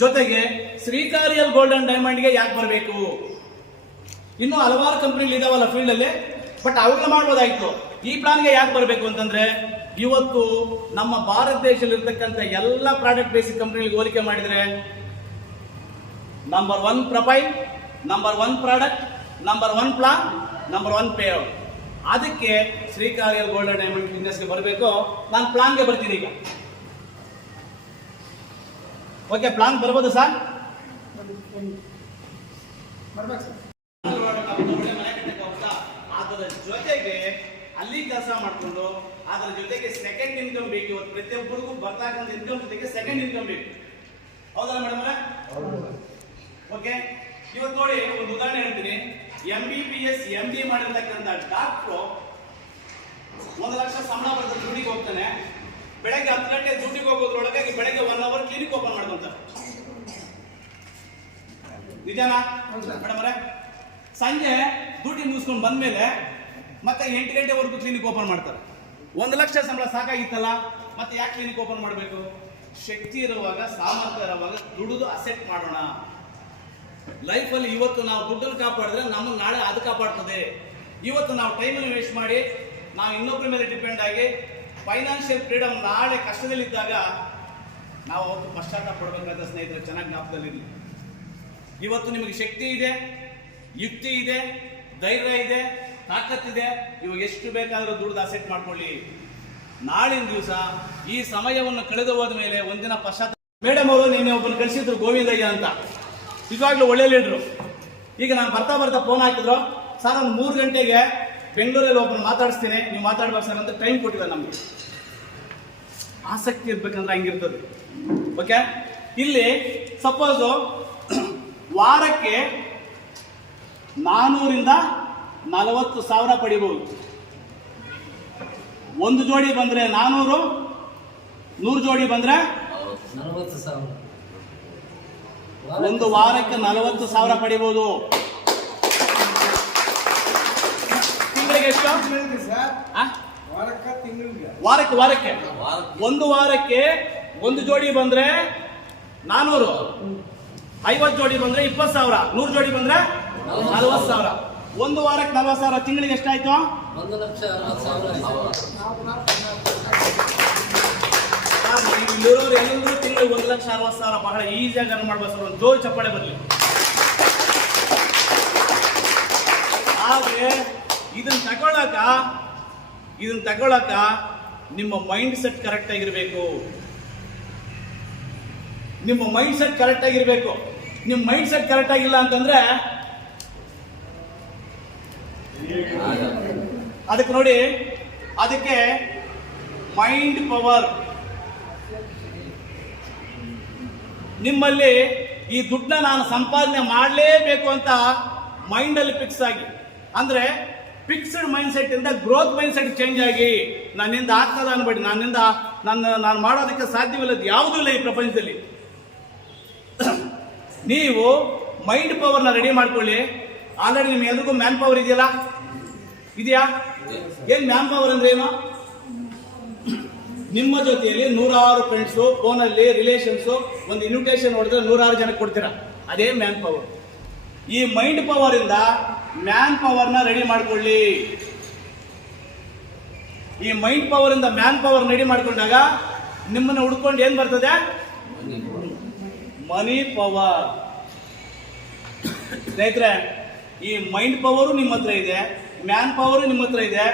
ಜೊತೆಗೆ ಶ್ರೀಕಾರಿಯಲ್ ಗೋಲ್ಡ್ ಅಂಡ್ ಡೈಮಂಡ್ಗೆ ಯಾಕೆ ಬರಬೇಕು? ಇನ್ನೂ ಹಲವಾರು ಕಂಪನಿಗಳು ಇದಾವಲ್ಲ ಫೀಲ್ಡ್ ಅಲ್ಲಿ, ಬಟ್ ಅವುಗಳ ಮಾಡ್ಬೋದಾಯ್ತು. ಈ ಪ್ಲಾನ್ಗೆ ಯಾಕೆ ಬರಬೇಕು ಅಂತಂದ್ರೆ ಇವತ್ತು ನಮ್ಮ ಭಾರತ ದೇಶದಲ್ಲಿ ಇರ್ತಕ್ಕಂಥ ಎಲ್ಲ ಪ್ರಾಡಕ್ಟ್ ಬೇಸಿಕ್ ಕಂಪನಿಗಳಿಗೆ ಹೋಲಿಕೆ ಮಾಡಿದ್ರೆ number 1 profile, number 1 product, number 1 plan, number 1 pay out. ಅದಕ್ಕೆ ಶ್ರೀಕಾರಿಯಲ್ ಗೋಲ್ಡ್ ಅಂಡ್ ಡೈಮಂಡ್ ಬಿಸ್ನೆಸ್ಗೆ ಬರಬೇಕು. ನಾನು ಪ್ಲಾನ್ಗೆ ಬರ್ತೀನಿ ಈಗ. ಓಕೆ, ಪ್ಲಾನ್ ಬರ್ಬೋದು ಸರ್? ಅದರ ಜೊತೆಗೆ ಅಲ್ಲಿ ಕೆಲಸ ಮಾಡಿಕೊಂಡು ಅದರ ಜೊತೆಗೆ ಸೆಕೆಂಡ್ ಇನ್ಕಮ್ ಬೇಕು. ಇವತ್ತು ಪ್ರತಿಯೊಬ್ಬರಿಗೂ ಬರ್ತಕ್ಕಂಥ ಇನ್ಕಮ್ ಜೊತೆಗೆ ಸೆಕೆಂಡ್ ಇನ್ಕಮ್ ಬೇಕು. ಹೌದಲ್ಲ ಮೇಡಮ್? ಓಕೆ, ಇವತ್ತು ನೋಡಿ ಒಂದು ಉದಾಹರಣೆ ಹೇಳ್ತೀನಿ. MBBS MD ಮಾಡಿರ್ತಕ್ಕಂಥ ಡಾಕ್ಟ್ರು 1 ಲಕ್ಷ ಸಂಬಳ ಬರ್ತದೆ, ಡ್ಯೂಟಿಗೆ ಹೋಗ್ತಾನೆ. ಬೆಳಗ್ಗೆ 10 ಗಂಟೆ ಡ್ಯೂಟಿಗೆ ಹೋಗೋದ್ರೊಳಗಾಗಿ ಬೆಳಗ್ಗೆ 1 ಅವರ್ ಕ್ಲಿನಿಕ್ ಓಪನ್ ಮಾಡ್ಕೊಂತಾರೆ. ನಿಜನಾ ಮೇಡಮ್ ಅವರೇ? ಸಂಜೆ ಡ್ಯೂಟಿ ಮುಗಿಸ್ಕೊಂಡು ಬಂದ್ಮೇಲೆ ಮತ್ತೆ 8 ಗಂಟೆವರೆಗೂ ಕ್ಲಿನಿಕ್ ಓಪನ್ ಮಾಡ್ತಾರೆ. 1 ಲಕ್ಷ ಸಂಬಳ ಸಾಕಾಗಿತ್ತಲ್ಲ, ಮತ್ತೆ ಯಾಕೆ ಕ್ಲಿನಿಕ್ ಓಪನ್ ಮಾಡಬೇಕು? ಶಕ್ತಿ ಇರುವಾಗ, ಸಾಮರ್ಥ್ಯ ಇರುವಾಗ ದುಡಿದು ಅಸೆಟ್ ಮಾಡೋಣ. ಲೈಫಲ್ಲಿ ಇವತ್ತು ನಾವು ದುಡ್ಡನ್ನು ಕಾಪಾಡಿದ್ರೆ ನಮ್ಮನ್ನು ನಾಳೆ ಅದು ಕಾಪಾಡ್ತದೆ. ಇವತ್ತು ನಾವು ಟೈಮನ್ನು ವೇಸ್ಟ್ ಮಾಡಿ ನಾವು ಇನ್ನೊಬ್ಬರ ಮೇಲೆ ಡಿಪೆಂಡ್ ಆಗಿ ಫೈನಾನ್ಷಿಯಲ್ ಫ್ರೀಡಮ್ ನಾಳೆ ಕಷ್ಟದಲ್ಲಿದ್ದಾಗ ನಾವು ಅವತ್ತು ಪಶ್ಚಾತ್ತಾಪ ಪಡಬೇಕಾದ ಸ್ನೇಹಿತರೆ, ಚೆನ್ನಾಗಿ ಜ್ಞಾಪಕದಲ್ಲಿರಲಿ. ಇವತ್ತು ನಿಮಗೆ ಶಕ್ತಿ ಇದೆ, ಯುಕ್ತಿ ಇದೆ, ಧೈರ್ಯ ಇದೆ, ತಾಕತ್ತಿದೆ. ಇವಾಗ ಎಷ್ಟು ಬೇಕಾದರೂ ದುಡ್ದು ಅಸೆಟ್ ಮಾಡ್ಕೊಳ್ಳಿ. ನಾಳಿನ ದಿವಸ ಈ ಸಮಯವನ್ನು ಕಳೆದು ಹೋದ ಮೇಲೆ ಒಂದಿನ ಪಶ್ಚಾತ್ತಾಪ. ಮೇಡಮ್ ಅವರು ನಿನ್ನೆ ಒಬ್ಬರು ಕಳಿಸಿದ್ರು, ಗೋವಿಂದಯ್ಯ ಅಂತ, ನಿಜವಾಗ್ಲೂ ಒಳ್ಳೆ ಲೀಡ್ರು. ಈಗ ನಾನು ಬರ್ತಾ ಫೋನ್ ಹಾಕಿದ್ರು, ಸರ್ ಒಂದು 3 ಗಂಟೆಗೆ ಬೆಂಗಳೂರಲ್ಲಿ ಒಬ್ಬರು ಮಾತಾಡಿಸ್ತೀನಿ, ನೀವು ಮಾತಾಡ್ಬೇಕು ಸರ್ ಅಂತ ಟೈಮ್ ಕೊಟ್ಟಿದ್ದಾರೆ. ನಮಗೆ ಆಸಕ್ತಿ ಇರ್ಬೇಕಂದ್ರೆ ಹಂಗಿರ್ತದೆ. ಓಕೆ, ಇಲ್ಲಿ ಸಪೋಸು ವಾರಕ್ಕೆ 400ರಿಂದ 40,000 ಪಡಿಬಹುದು. 1 ಜೋಡಿ ಬಂದ್ರೆ 400, 100 ಜೋಡಿ ಬಂದ್ರೆ 40,000. ಒಂದು ವಾರಕ್ಕೆ 40,000 ಪಡಿಬಹುದು. ತಿಂಗಳಿಗೆ ಎಷ್ಟು? ವಾರಕ್ಕೆ 1 ವಾರಕ್ಕೆ 1 ಜೋಡಿ ಬಂದ್ರೆ 400, 50 ಜೋಡಿ ಬಂದ್ರೆ 20,000, 100 ಜೋಡಿ ಬಂದ್ರೆ 40,000. 1 ವಾರಕ್ಕೆ 40,000, ತಿಂಗಳಿಗೆ ಎಷ್ಟಾಯ್ತು? 1,60,000. ಇಲ್ಲಿರೋರು ಎಲ್ಲರೂ ತಿಂಗಳಿಗೆ 1,60,000 ಬಹಳ ಈಸಿಯಾಗಿ ಅರ್ನ್ ಮಾಡ್ಬೋದು ಸರ್. ಒಂದು ಜೋರು ಚಪ್ಪಾಳೆ ಬರಲಿ. ಆದ್ರೆ ಇದನ್ನ ತಗೊಳಕ ನಿಮ್ಮ ಮೈಂಡ್ ಸೆಟ್ ಕರೆಕ್ಟ್ ಆಗಿರ್ಬೇಕು. ನಿಮ್ಮ ಮೈಂಡ್ ಸೆಟ್ ಕರೆಕ್ಟ್ ಆಗಿರ್ಬೇಕು. ನಿಮ್ಮ ಮೈಂಡ್ ಸೆಟ್ ಕರೆಕ್ಟ್ ಆಗಿಲ್ಲ ಅಂತಂದ್ರೆ ಅದಕ್ಕೆ ನೋಡಿ, ಅದಕ್ಕೆ ಮೈಂಡ್ ಪವರ್. ನಿಮ್ಮಲ್ಲಿ ಈ ದುಡ್ಡನ್ನ ನಾನು ಸಂಪಾದನೆ ಮಾಡಲೇಬೇಕು ಅಂತ ಮೈಂಡಲ್ಲಿ ಫಿಕ್ಸ್ ಆಗಿ, ಅಂದ್ರೆ ಫಿಕ್ಸ್ಡ್ ಮೈಂಡ್ ಸೆಟ್ ಇಂದ ಗ್ರೋತ್ ಮೈಂಡ್ ಸೆಟ್ ಚೇಂಜ್ ಆಗಿ, ನನ್ನಿಂದ ಆಗ್ತದ ಅನ್ಬೇಡಿ, ನಾನು ಮಾಡೋದಕ್ಕೆ ಸಾಧ್ಯವಿಲ್ಲದ ಯಾವುದೂ ಇಲ್ಲ ಈ ಪ್ರಪಂಚದಲ್ಲಿ. ನೀವು ಮೈಂಡ್ ಪವರ್ನ ರೆಡಿ ಮಾಡ್ಕೊಳ್ಳಿ. ಆಲ್ರೆಡಿ ನಿಮ್ಗೆ ಎಲ್ರಿಗೂ ಮ್ಯಾನ್ ಪವರ್ ಇದೆಯಲ್ಲ, ಇದೆಯಾ? ಏನ್ ಮ್ಯಾನ್ ಪವರ್ ಅಂದ್ರೆ ಏನು? ನಿಮ್ಮ ಜೊತೆಯಲ್ಲಿ 100 ಫ್ರೆಂಡ್ಸು, ಫೋನಲ್ಲಿ ರಿಲೇಷನ್ಸು, ಒಂದು ಇನ್ವಿಟೇಷನ್ ಹೊಡೆದ್ರೆ 100 ಜನಕ್ಕೆ ಕೊಡ್ತೀರಾ, ಅದೇ ಮ್ಯಾನ್ ಪವರ್. ಈ ಮೈಂಡ್ ಪವರ್ ಇಂದ ಮ್ಯಾನ್ ಪವರ್ನ ರೆಡಿ ಮಾಡ್ಕೊಳ್ಳಿ. ಈ ಮೈಂಡ್ ಪವರ್ ಇಂದ ಮ್ಯಾನ್ ಪವರ್ ರೆಡಿ ಮಾಡ್ಕೊಂಡಾಗ ನಿಮ್ಮನ್ನ ಹುಡ್ಕೊಂಡು ಏನ್ ಬರ್ತದೆ? Money power. ಸ್ನೇಹಿತರೆ, ಈ ಮೈಂಡ್ ಪವರು ನಿಮ್ಮ ಹತ್ರ ಇದೆ, ಮ್ಯಾನ್ ಪವರು ನಿಮ್ಮ ಹತ್ರ ಇದೆ.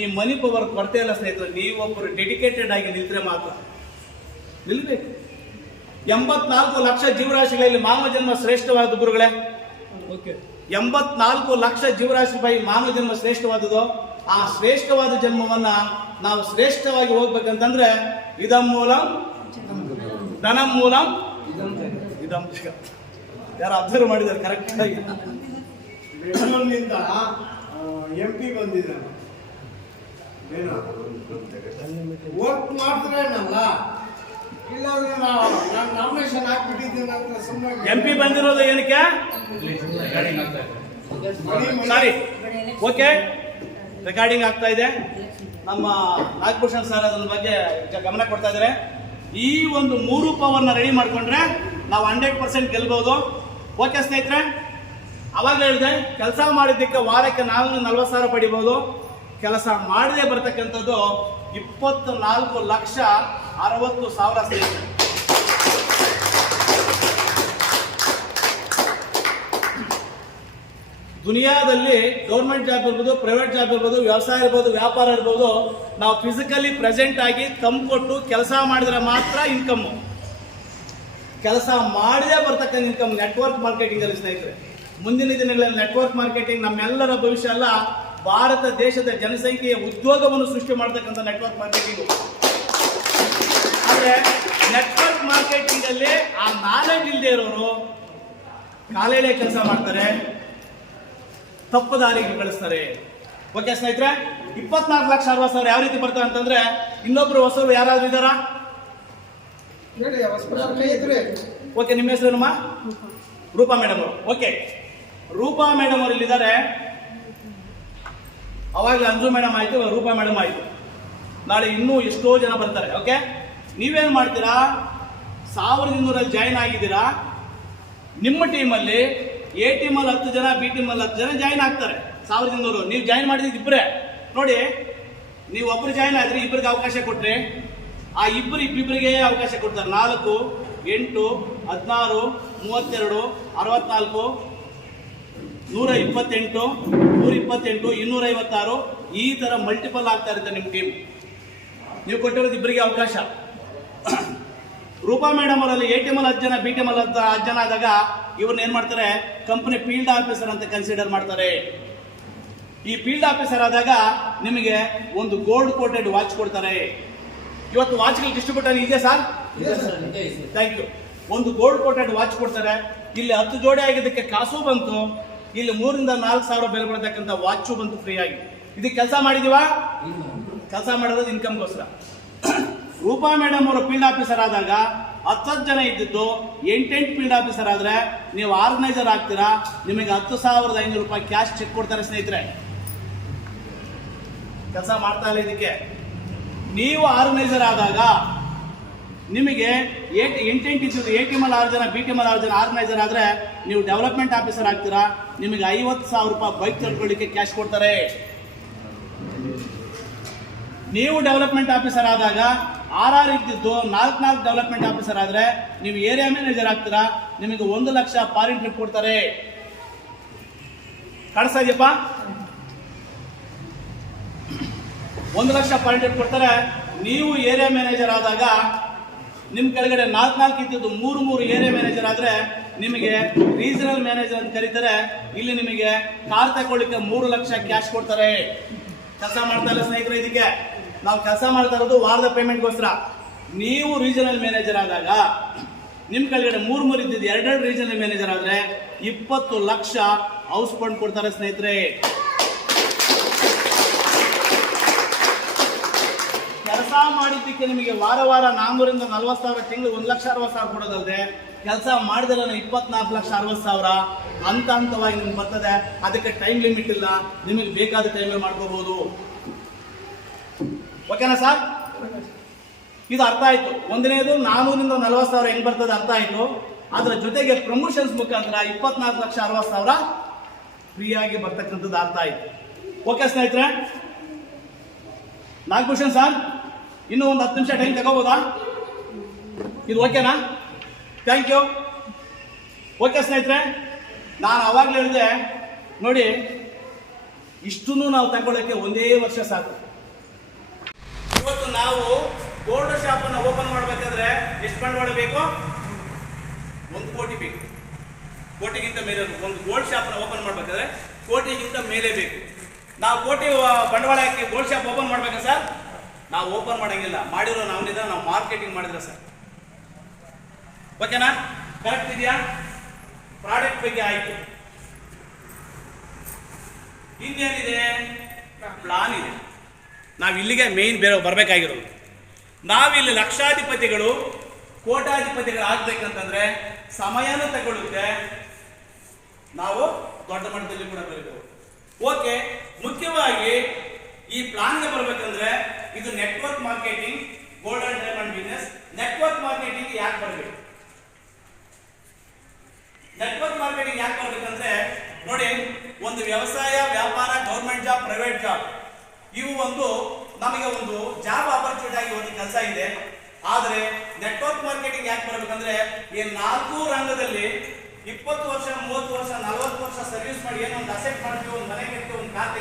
ಈ ಮನಿ ಪವರ್ ಕೊರತೆ ಇಲ್ಲ ಸ್ನೇಹಿತರೆ. ನೀವೊಬ್ಬರು ಡೆಡಿಕೇಟೆಡ್ ಆಗಿ ನಿಲ್ತರೆ ಮಾತ್ರ. ನಿಲ್ಬೇಕು. 84 ಲಕ್ಷ ಜೀವರಾಶಿಗಳಲ್ಲಿ ಮಾನವ ಜನ್ಮ ಶ್ರೇಷ್ಠವಾದ ಗುರುಗಳೇ. 84 ಲಕ್ಷ ಜೀವರಾಶಿ ಮಾನವ ಜನ್ಮ ಶ್ರೇಷ್ಠವಾದದ್ದು. ಆ ಶ್ರೇಷ್ಠವಾದ ಜನ್ಮವನ್ನ ನಾವು ಶ್ರೇಷ್ಠವಾಗಿ ಹೋಗ್ಬೇಕಂತಂದ್ರೆ ಇದಂ ಮೂಲಂ ಧನಂ ಮೂಲಂ ಇದಂ ಜಗತ್. ಯಾರು ಅಬ್ಸರ್ವ್ ಮಾಡಿದ್ದಾರೆ ಕರೆಕ್ಟ್ ಆಗಿ? ಬೆಂಗಳೂರಿನಿಂದ MP ಬಂದಿದ್ದಾನೆ. ವರ್ಕ್ ಮಾಡ್ತಾರೇನಲ್ಲ, ಇಲ್ಲಾಂದ್ರೆ ನಾನು ನಾಮಿನೇಷನ್ ಹಾಕ್ಬಿಟ್ಟಿದ್ದೀನಿ ಅಂತ ಸುಮ್ಮನೆ. MP ಬಂದಿರೋದು ಏನಕ್ಕೆ? ಸಾರಿ, ಓಕೆ, ರೆಕಾರ್ಡಿಂಗ್ ಆಗ್ತಾ ಇದೆ. ನಮ್ಮ ನಾಗಭೂಷಣ್ ಸರ್ ಅದ್ರ ಬಗ್ಗೆ ಗಮನ ಕೊಡ್ತಾ ಇದ್ದಾರೆ. ಈ ಒಂದು 3 ಪವರ್ನ ರೆಡಿ ಮಾಡ್ಕೊಂಡ್ರೆ ನಾವು 100% ಗೆಲ್ಬಹುದು. ಓಕೆ ಸ್ನೇಹಿತರೆ, ಅವಾಗ ಹೇಳಿದೆ ಕೆಲಸ ಮಾಡಿದ್ದಕ್ಕೆ ವಾರಕ್ಕೆ 440,000 ಪಡಿಬಹುದು. ಕೆಲಸ ಮಾಡದೆ ಬರ್ತಕ್ಕಂಥದ್ದು 24,60,000 ಸ್ನೇಹಿತರೆ. ದುನಿಯಾದಲ್ಲಿ ಗೌರ್ಮೆಂಟ್ ಜಾಬ್ ಇರ್ಬೋದು, ಪ್ರೈವೇಟ್ ಜಾಬ್ ಇರ್ಬೋದು, ವ್ಯವಸಾಯ ಇರ್ಬೋದು, ವ್ಯಾಪಾರ ಇರ್ಬೋದು, ನಾವು ಫಿಸಿಕಲಿ ಪ್ರೆಸೆಂಟ್ ಆಗಿ ತಮ್ಮ ಕೊಟ್ಟು ಕೆಲಸ ಮಾಡಿದ್ರೆ ಮಾತ್ರ ಇನ್ಕಮ್. ಕೆಲಸ ಮಾಡದೇ ಬರ್ತಕ್ಕಂಥ ಇನ್ಕಮ್ ನೆಟ್ವರ್ಕ್ ಮಾರ್ಕೆಟಿಂಗ್ ಅಲ್ಲಿ ಸ್ನೇಹಿತರೆ. ಮುಂದಿನ ದಿನಗಳಲ್ಲಿ ನೆಟ್ವರ್ಕ್ ಮಾರ್ಕೆಟಿಂಗ್ ನಮ್ಮೆಲ್ಲರ ಭವಿಷ್ಯ ಅಲ್ಲ, ಭಾರತ ದೇಶದ ಜನಸಂಖ್ಯೆಯ ಉದ್ಯೋಗವನ್ನು ಸೃಷ್ಟಿ ಮಾಡತಕ್ಕಂಥ ನೆಟ್ವರ್ಕ್ ಮಾರ್ಕೆಟಿಂಗ್. ಆದ್ರೆ ನೆಟ್ವರ್ಕ್ ಮಾರ್ಕೆಟಿಂಗ್ ಅಲ್ಲಿ ಆ ನಾಲೆಡ್ಜ್ ಇಲ್ಲದೆ ಇರೋರು ಕಾಲೇಳೆ ಕೆಲಸ ಮಾಡ್ತಾರೆ, ತಪ್ಪು ದಾರಿಗೆ ಕಳಿಸ್ತಾರೆ. ಓಕೆ ಸ್ನೇಹಿತರೆ, 24,60,000 ಯಾವ ರೀತಿ ಬರ್ತವೆ ಅಂತಂದ್ರೆ, ಇನ್ನೊಬ್ರು ಹೊಸರು ಯಾರಾದ್ರೂ ಇದ್ದಾರಾ? ಓಕೆ, ನಿಮ್ಮ ಹೆಸರೇನಮ್ಮ? ರೂಪಾ ಮೇಡಮ್ ಅವರು. ಓಕೆ, ರೂಪಾ ಮೇಡಮ್ ಅವರು ಇಲ್ಲಿದ್ದಾರೆ. ಅವಾಗಲೇ ಅಂಜು ಮೇಡಮ್ ಆಯ್ತು, ರೂಪಾ ಮೇಡಮ್ ಆಯ್ತು. ನಾಳೆ ಇನ್ನೂ ಎಷ್ಟೋ ಜನ ಬರ್ತಾರೆ. ಓಕೆ, ನೀವೇನ್ ಮಾಡ್ತೀರಾ? 1200 ಜಾಯಿನ್ ಆಗಿದ್ದೀರಾ. ನಿಮ್ಮ ಟೀಮಲ್ಲಿ ಎ ಟೀಮಲ್ಲಿ 10 ಜನ, ಬಿ ಟೀಮಲ್ಲಿ 10 ಜನ ಜಾಯಿನ್ ಆಗ್ತಾರೆ. 1200 ನೀವು ಜಾಯಿನ್ ಮಾಡಿದ್ದು ಇಬ್ಬರೇ. ನೋಡಿ, ನೀವು ಒಬ್ರು ಜಾಯಿನ್ ಆದ್ರೆ ಇಬ್ಬರಿಗೆ ಅವಕಾಶ ಕೊಟ್ರೆ, ಆ ಇಬ್ಬರಿಗೆ ಅವಕಾಶ ಕೊಡ್ತಾರೆ. 4, 8, 16, 32, 64, 128, 128, 256 ಈ ತರ ಮಲ್ಟಿಪಲ್ ಆಗ್ತಾ ಇರುತ್ತೆ ನಿಮ್ಮ ಟೀಮ್. ನೀವು ಕೊಟ್ಟಿರೋದು ಇಬ್ಬರಿಗೆ ಅವಕಾಶ. ರೂಪಾ ಮೇಡಮ್ ಅವರಲ್ಲಿ ಎ ಟೀಮಲ್ಲಿ 10 ಜನ, ಬಿ ಟೀಮಲ್ಲಿ 10 ಜನ ಆದಾಗ ಇವ್ರನ್ನ ಏನ್ ಮಾಡ್ತಾರೆ? ಕಂಪನಿ ಫೀಲ್ಡ್ ಆಫೀಸರ್ ಅಂತ ಕನ್ಸಿಡರ್ ಮಾಡ್ತಾರೆ. ಈ ಫೀಲ್ಡ್ ಆಫೀಸರ್ ಆದಾಗ ನಿಮಗೆ ಒಂದು ಗೋಲ್ಡ್ ಕೋಟೆಡ್ ವಾಚ್ ಕೊಡ್ತಾರೆ. ಇವತ್ತು ವಾಚ್ಗಳು ಡಿಸ್ಟ್ರಿಬ್ಯೂಟರ್ ಇದೆಯಾ ಸರ್? Thank you. ಒಂದು ಗೋಲ್ಡ್ ಕೋಟೆಡ್ ವಾಚ್ ಕೊಡ್ತಾರೆ. ಇಲ್ಲಿ 10 ಜೋಡಿ ಆಗಿದ್ದಕ್ಕೆ ಕಾಸು ಬಂತು. ಇಲ್ಲಿ 3,000 ರಿಂದ 4,000 ಬೆಲೆ ಬರತಕ್ಕಂಥ ವಾಚು ಬಂತು ಫ್ರೀ ಆಗಿ. ಇದಕ್ಕೆ ಕೆಲಸ ಮಾಡಿದೀವಾ? ಕೆಲಸ ಮಾಡೋದು ಇನ್ಕಮ್ಗೋಸ್ಕರ. ರೂಪಾ ಮೇಡಮ್ ಅವರು ಫೀಲ್ಡ್ ಆಫೀಸರ್ ಆದಾಗ 10 ಜನ ಇದ್ದಿದ್ದು 8 ಫೀಲ್ಡ್ ಆಫೀಸರ್ ಆದ್ರೆ ನೀವು ಆರ್ಗನೈಸರ್ ಆಗ್ತೀರಾ. ನಿಮಗೆ 10,500 ರೂಪಾಯಿ ಕ್ಯಾಶ್ ಚೆಕ್ ಕೊಡ್ತಾರೆ ಸ್ನೇಹಿತರೆ. ಕೆಲಸ ಮಾಡ್ತಾ ಇಲ್ಲ ಇದಕ್ಕೆ. ನೀವು ಆರ್ಗನೈಸರ್ ಆದಾಗ ನಿಮಗೆ 8 ಇದ್ದು ಎ ಟೀಮಲ್ಲಿ 6 ಜನ, ಬಿ ಟೀಮಲ್ಲಿ 6 ಜನ ಆರ್ಗನೈಸರ್ ಆದ್ರೆ ನೀವು ಡೆವಲಪ್ಮೆಂಟ್ ಆಫೀಸರ್ ಆಗ್ತೀರಾ. ನಿಮಗೆ 50,000 ರೂಪಾಯಿ ಬೈಕ್ ತಗೊಳ್ಳಿಕ್ಕೆ ಕ್ಯಾಶ್ ಕೊಡ್ತಾರೆ. ನೀವು ಡೆವಲಪ್ಮೆಂಟ್ ಆಫೀಸರ್ ಆದಾಗ 6 ಇದ್ದಿದ್ದು 4 ಡೆವಲಪ್ಮೆಂಟ್ ಆಫೀಸರ್ ಆದ್ರೆ ನೀವು ಏರಿಯಾ ಮ್ಯಾನೇಜರ್ ಆಗ್ತೀರಾ. ನಿಮಗೆ 1 ಲಕ್ಷ ಫಾರಿನ್ ಟ್ರಿಪ್ ಕೊಡ್ತಾರೆ. ಕಾಣಿಸ್ತಾ ಇದೆಯಪ್ಪ? 1 ಲಕ್ಷ ಫಾರಿನ್ ಟ್ರಿಪ್ ಕೊಡ್ತಾರೆ. ನೀವು ಏರಿಯಾ ಮ್ಯಾನೇಜರ್ ಆದಾಗ ನಿಮ್ ಕೆಳಗಡೆ 4 ಇದ್ದಿದ್ದು 3 ಏರಿಯಾ ಮ್ಯಾನೇಜರ್ ಆದ್ರೆ ನಿಮಗೆ ರೀಜನಲ್ ಮ್ಯಾನೇಜರ್ ಅಂತ ಕರೀತಾರೆ. ಇಲ್ಲಿ ನಿಮಗೆ ಕಾರ್ ತಗೊಳ್ಳಿಕ್ಕೆ 3 ಲಕ್ಷ ಕ್ಯಾಶ್ ಕೊಡ್ತಾರೆ. ಕೆಲಸ ಮಾಡ್ತಾ ಇಲ್ಲ ಸ್ನೇಹಿತರೆ. ಇದಕ್ಕೆ ನಾವು ಕೆಲಸ ಮಾಡ್ತಾ ಇರೋದು ವಾರದ ಪೇಮೆಂಟ್ಗೋಸ್ಕರ. ನೀವು ರೀಜನಲ್ ಮ್ಯಾನೇಜರ್ ಆದಾಗ ನಿಮ್ ಕೆಳಗಡೆ 3 ಇದ್ದಿದ್ದು 2 ರೀಜನಲ್ ಮ್ಯಾನೇಜರ್ ಆದ್ರೆ 20 ಲಕ್ಷ ಹೌಸ್ ಫಂಡ್ ಕೊಡ್ತಾರೆ ಸ್ನೇಹಿತರೆ. ಕೆಲಸ ಮಾಡಿದ್ದಕ್ಕೆ ನಿಮಗೆ ವಾರ 400 ರಿಂದ 40,000, ತಿಂಗಳು 1,60,000 ಕೊಡೋದಲ್ಲದೆ ಕೆಲಸ ಮಾಡಿದ್ರೆ 24,60,000 ಹಂತವಾಗಿ ನಿಮ್ಗೆ ಬರ್ತದೆ. ಅದಕ್ಕೆ ಟೈಮ್ ಲಿಮಿಟ್ ಇಲ್ಲ, ನಿಮಗೆ ಬೇಕಾದ ಟೈಮಲ್ಲಿ ಮಾಡ್ಕೋಬಹುದು. ಓಕೆನಾ ಸರ್? ಇದು ಅರ್ಥ ಆಯ್ತು. ಒಂದನೇದು 400 ರಿಂದ 40,000 ಹೆಂಗ್ ಬರ್ತದೆ ಅರ್ಥ ಆಯ್ತು. ಅದರ ಜೊತೆಗೆ ಪ್ರಮೋಷನ್ಸ್ ಮುಖಾಂತರ 24,60,000 ಫ್ರೀ ಆಗಿ ಬರ್ತಕ್ಕಂಥದ್ದು ಅರ್ಥ ಆಯ್ತು. ಓಕೆ ಸ್ನೇಹಿತರೆ, ನಾಗಭೂಷಣ್ ಸರ್ ಇನ್ನೂ ಒಂದು 10 ನಿಮಿಷ ಟೈಮ್ ತಗೋಬೋದಾ? ಇದು ಓಕೆನಾ? Thank you. ಓಕೆ ಸ್ನೇಹಿತರೆ, ನಾನು ಅವಾಗಲೇ ಹೇಳಿದೆ ನೋಡಿ, ಇಷ್ಟನ್ನು ನಾವು ತಗೊಳ್ಳೋಕ್ಕೆ 1 ವರ್ಷ ಸಾಕು. ಇವತ್ತು ನಾವು ಗೋಲ್ಡ್ ಶಾಪ್ ಅನ್ನು ಓಪನ್ ಮಾಡಬೇಕಾದ್ರೆ ಎಷ್ಟು ಬಂಡವಾಳ ಬೇಕು? 1 ಕೋಟಿ ಬೇಕು. ಕೋಟಿಗಿಂತ ಮೇಲೆ ಒಂದು ಗೋಲ್ಡ್ ಶಾಪ್ ಅನ್ನು ಓಪನ್ ಮಾಡಬೇಕಾದ್ರೆ ಕೋಟಿಗಿಂತ ಮೇಲೆ ಬೇಕು. ನಾವು ಕೋಟಿ ಬಂಡವಾಳ ಹಾಕಿ ಗೋಲ್ಡ್ ಶಾಪ್ ಓಪನ್ ಮಾಡ್ಬೇಕಾ ಸರ್? ನಾವು ಓಪನ್ ಮಾಡಂಗಿಲ್ಲ. ಮಾಡಿರೋ ನಾವಿನಿಂದ ನಾವು ಮಾರ್ಕೆಟಿಂಗ್ ಮಾಡಿದ್ರೆ ಸರ್. ಓಕೆನಾ? ಕರೆಕ್ಟ್ ಇದೆಯಾ? ಪ್ರಾಡಕ್ಟ್ ಬಗ್ಗೆ ಆಯ್ತು. ಇನ್ನೇನಿದೆ? ಪ್ಲಾನ್ ಇದೆ. ನಾವು ಇಲ್ಲಿಗೆ ಮೇನ್ ಬೇರೆ ಬರಬೇಕಾಗಿರೋದು. ನಾವಿಲ್ಲಿ ಲಕ್ಷಾಧಿಪತಿಗಳು ಕೋಟಾಧಿಪತಿಗಳು ಆಗ್ಬೇಕಂತಂದ್ರೆ ಸಮಯನೂ ತಗೊಳ್ಳುತ್ತೆ. ನಾವು ದೊಡ್ಡ ಮಟ್ಟದಲ್ಲಿ ಕೂಡ ಬರಬೇಕು. ಓಕೆ, ಮುಖ್ಯವಾಗಿ ಈ ಪ್ಲಾನ್ಗೆ ಬರಬೇಕಂದ್ರೆ ಇದು network marketing, gold and diamond business. Network marketing ಯಾಕೆ ಬರಬೇಕು? ನೆಟ್ವರ್ಕ್ ಮಾರ್ಕೆಟಿಂಗ್ ಯಾಕೆ ಬರಬೇಕಂದ್ರೆ ನೋಡಿ, ಒಂದು ವ್ಯವಸಾಯ, ವ್ಯಾಪಾರ, ಗೌರ್ಮೆಂಟ್ ಜಾಬ್, ಪ್ರೈವೇಟ್ ಜಾಬ್, ಇವು ನಮಗೆ ಒಂದು ಜಾಬ್ ಆಪರ್ಚುನಿಟಿ ಆಗಿ ಒಂದು ಕೆಲಸ ಇದೆ. ಆದರೆ ನೆಟ್ವರ್ಕ್ ಮಾರ್ಕೆಟಿಂಗ್ ಯಾಕೆ ಬರಬೇಕಂದ್ರೆ ಈ 4 ರಂಗದಲ್ಲಿ 20 ವರ್ಷ, 30 ವರ್ಷ, 40 ವರ್ಷ ಸರ್ವಿಸ್ ಮಾಡಿ ಏನೋ ಒಂದು ಅಸೆಟ್ ಮಾಡ್ತೀವಿ, ಒಂದು ಮನೆ ಕಟ್ತೀವಿ, ಒಂದು ಕಾರ್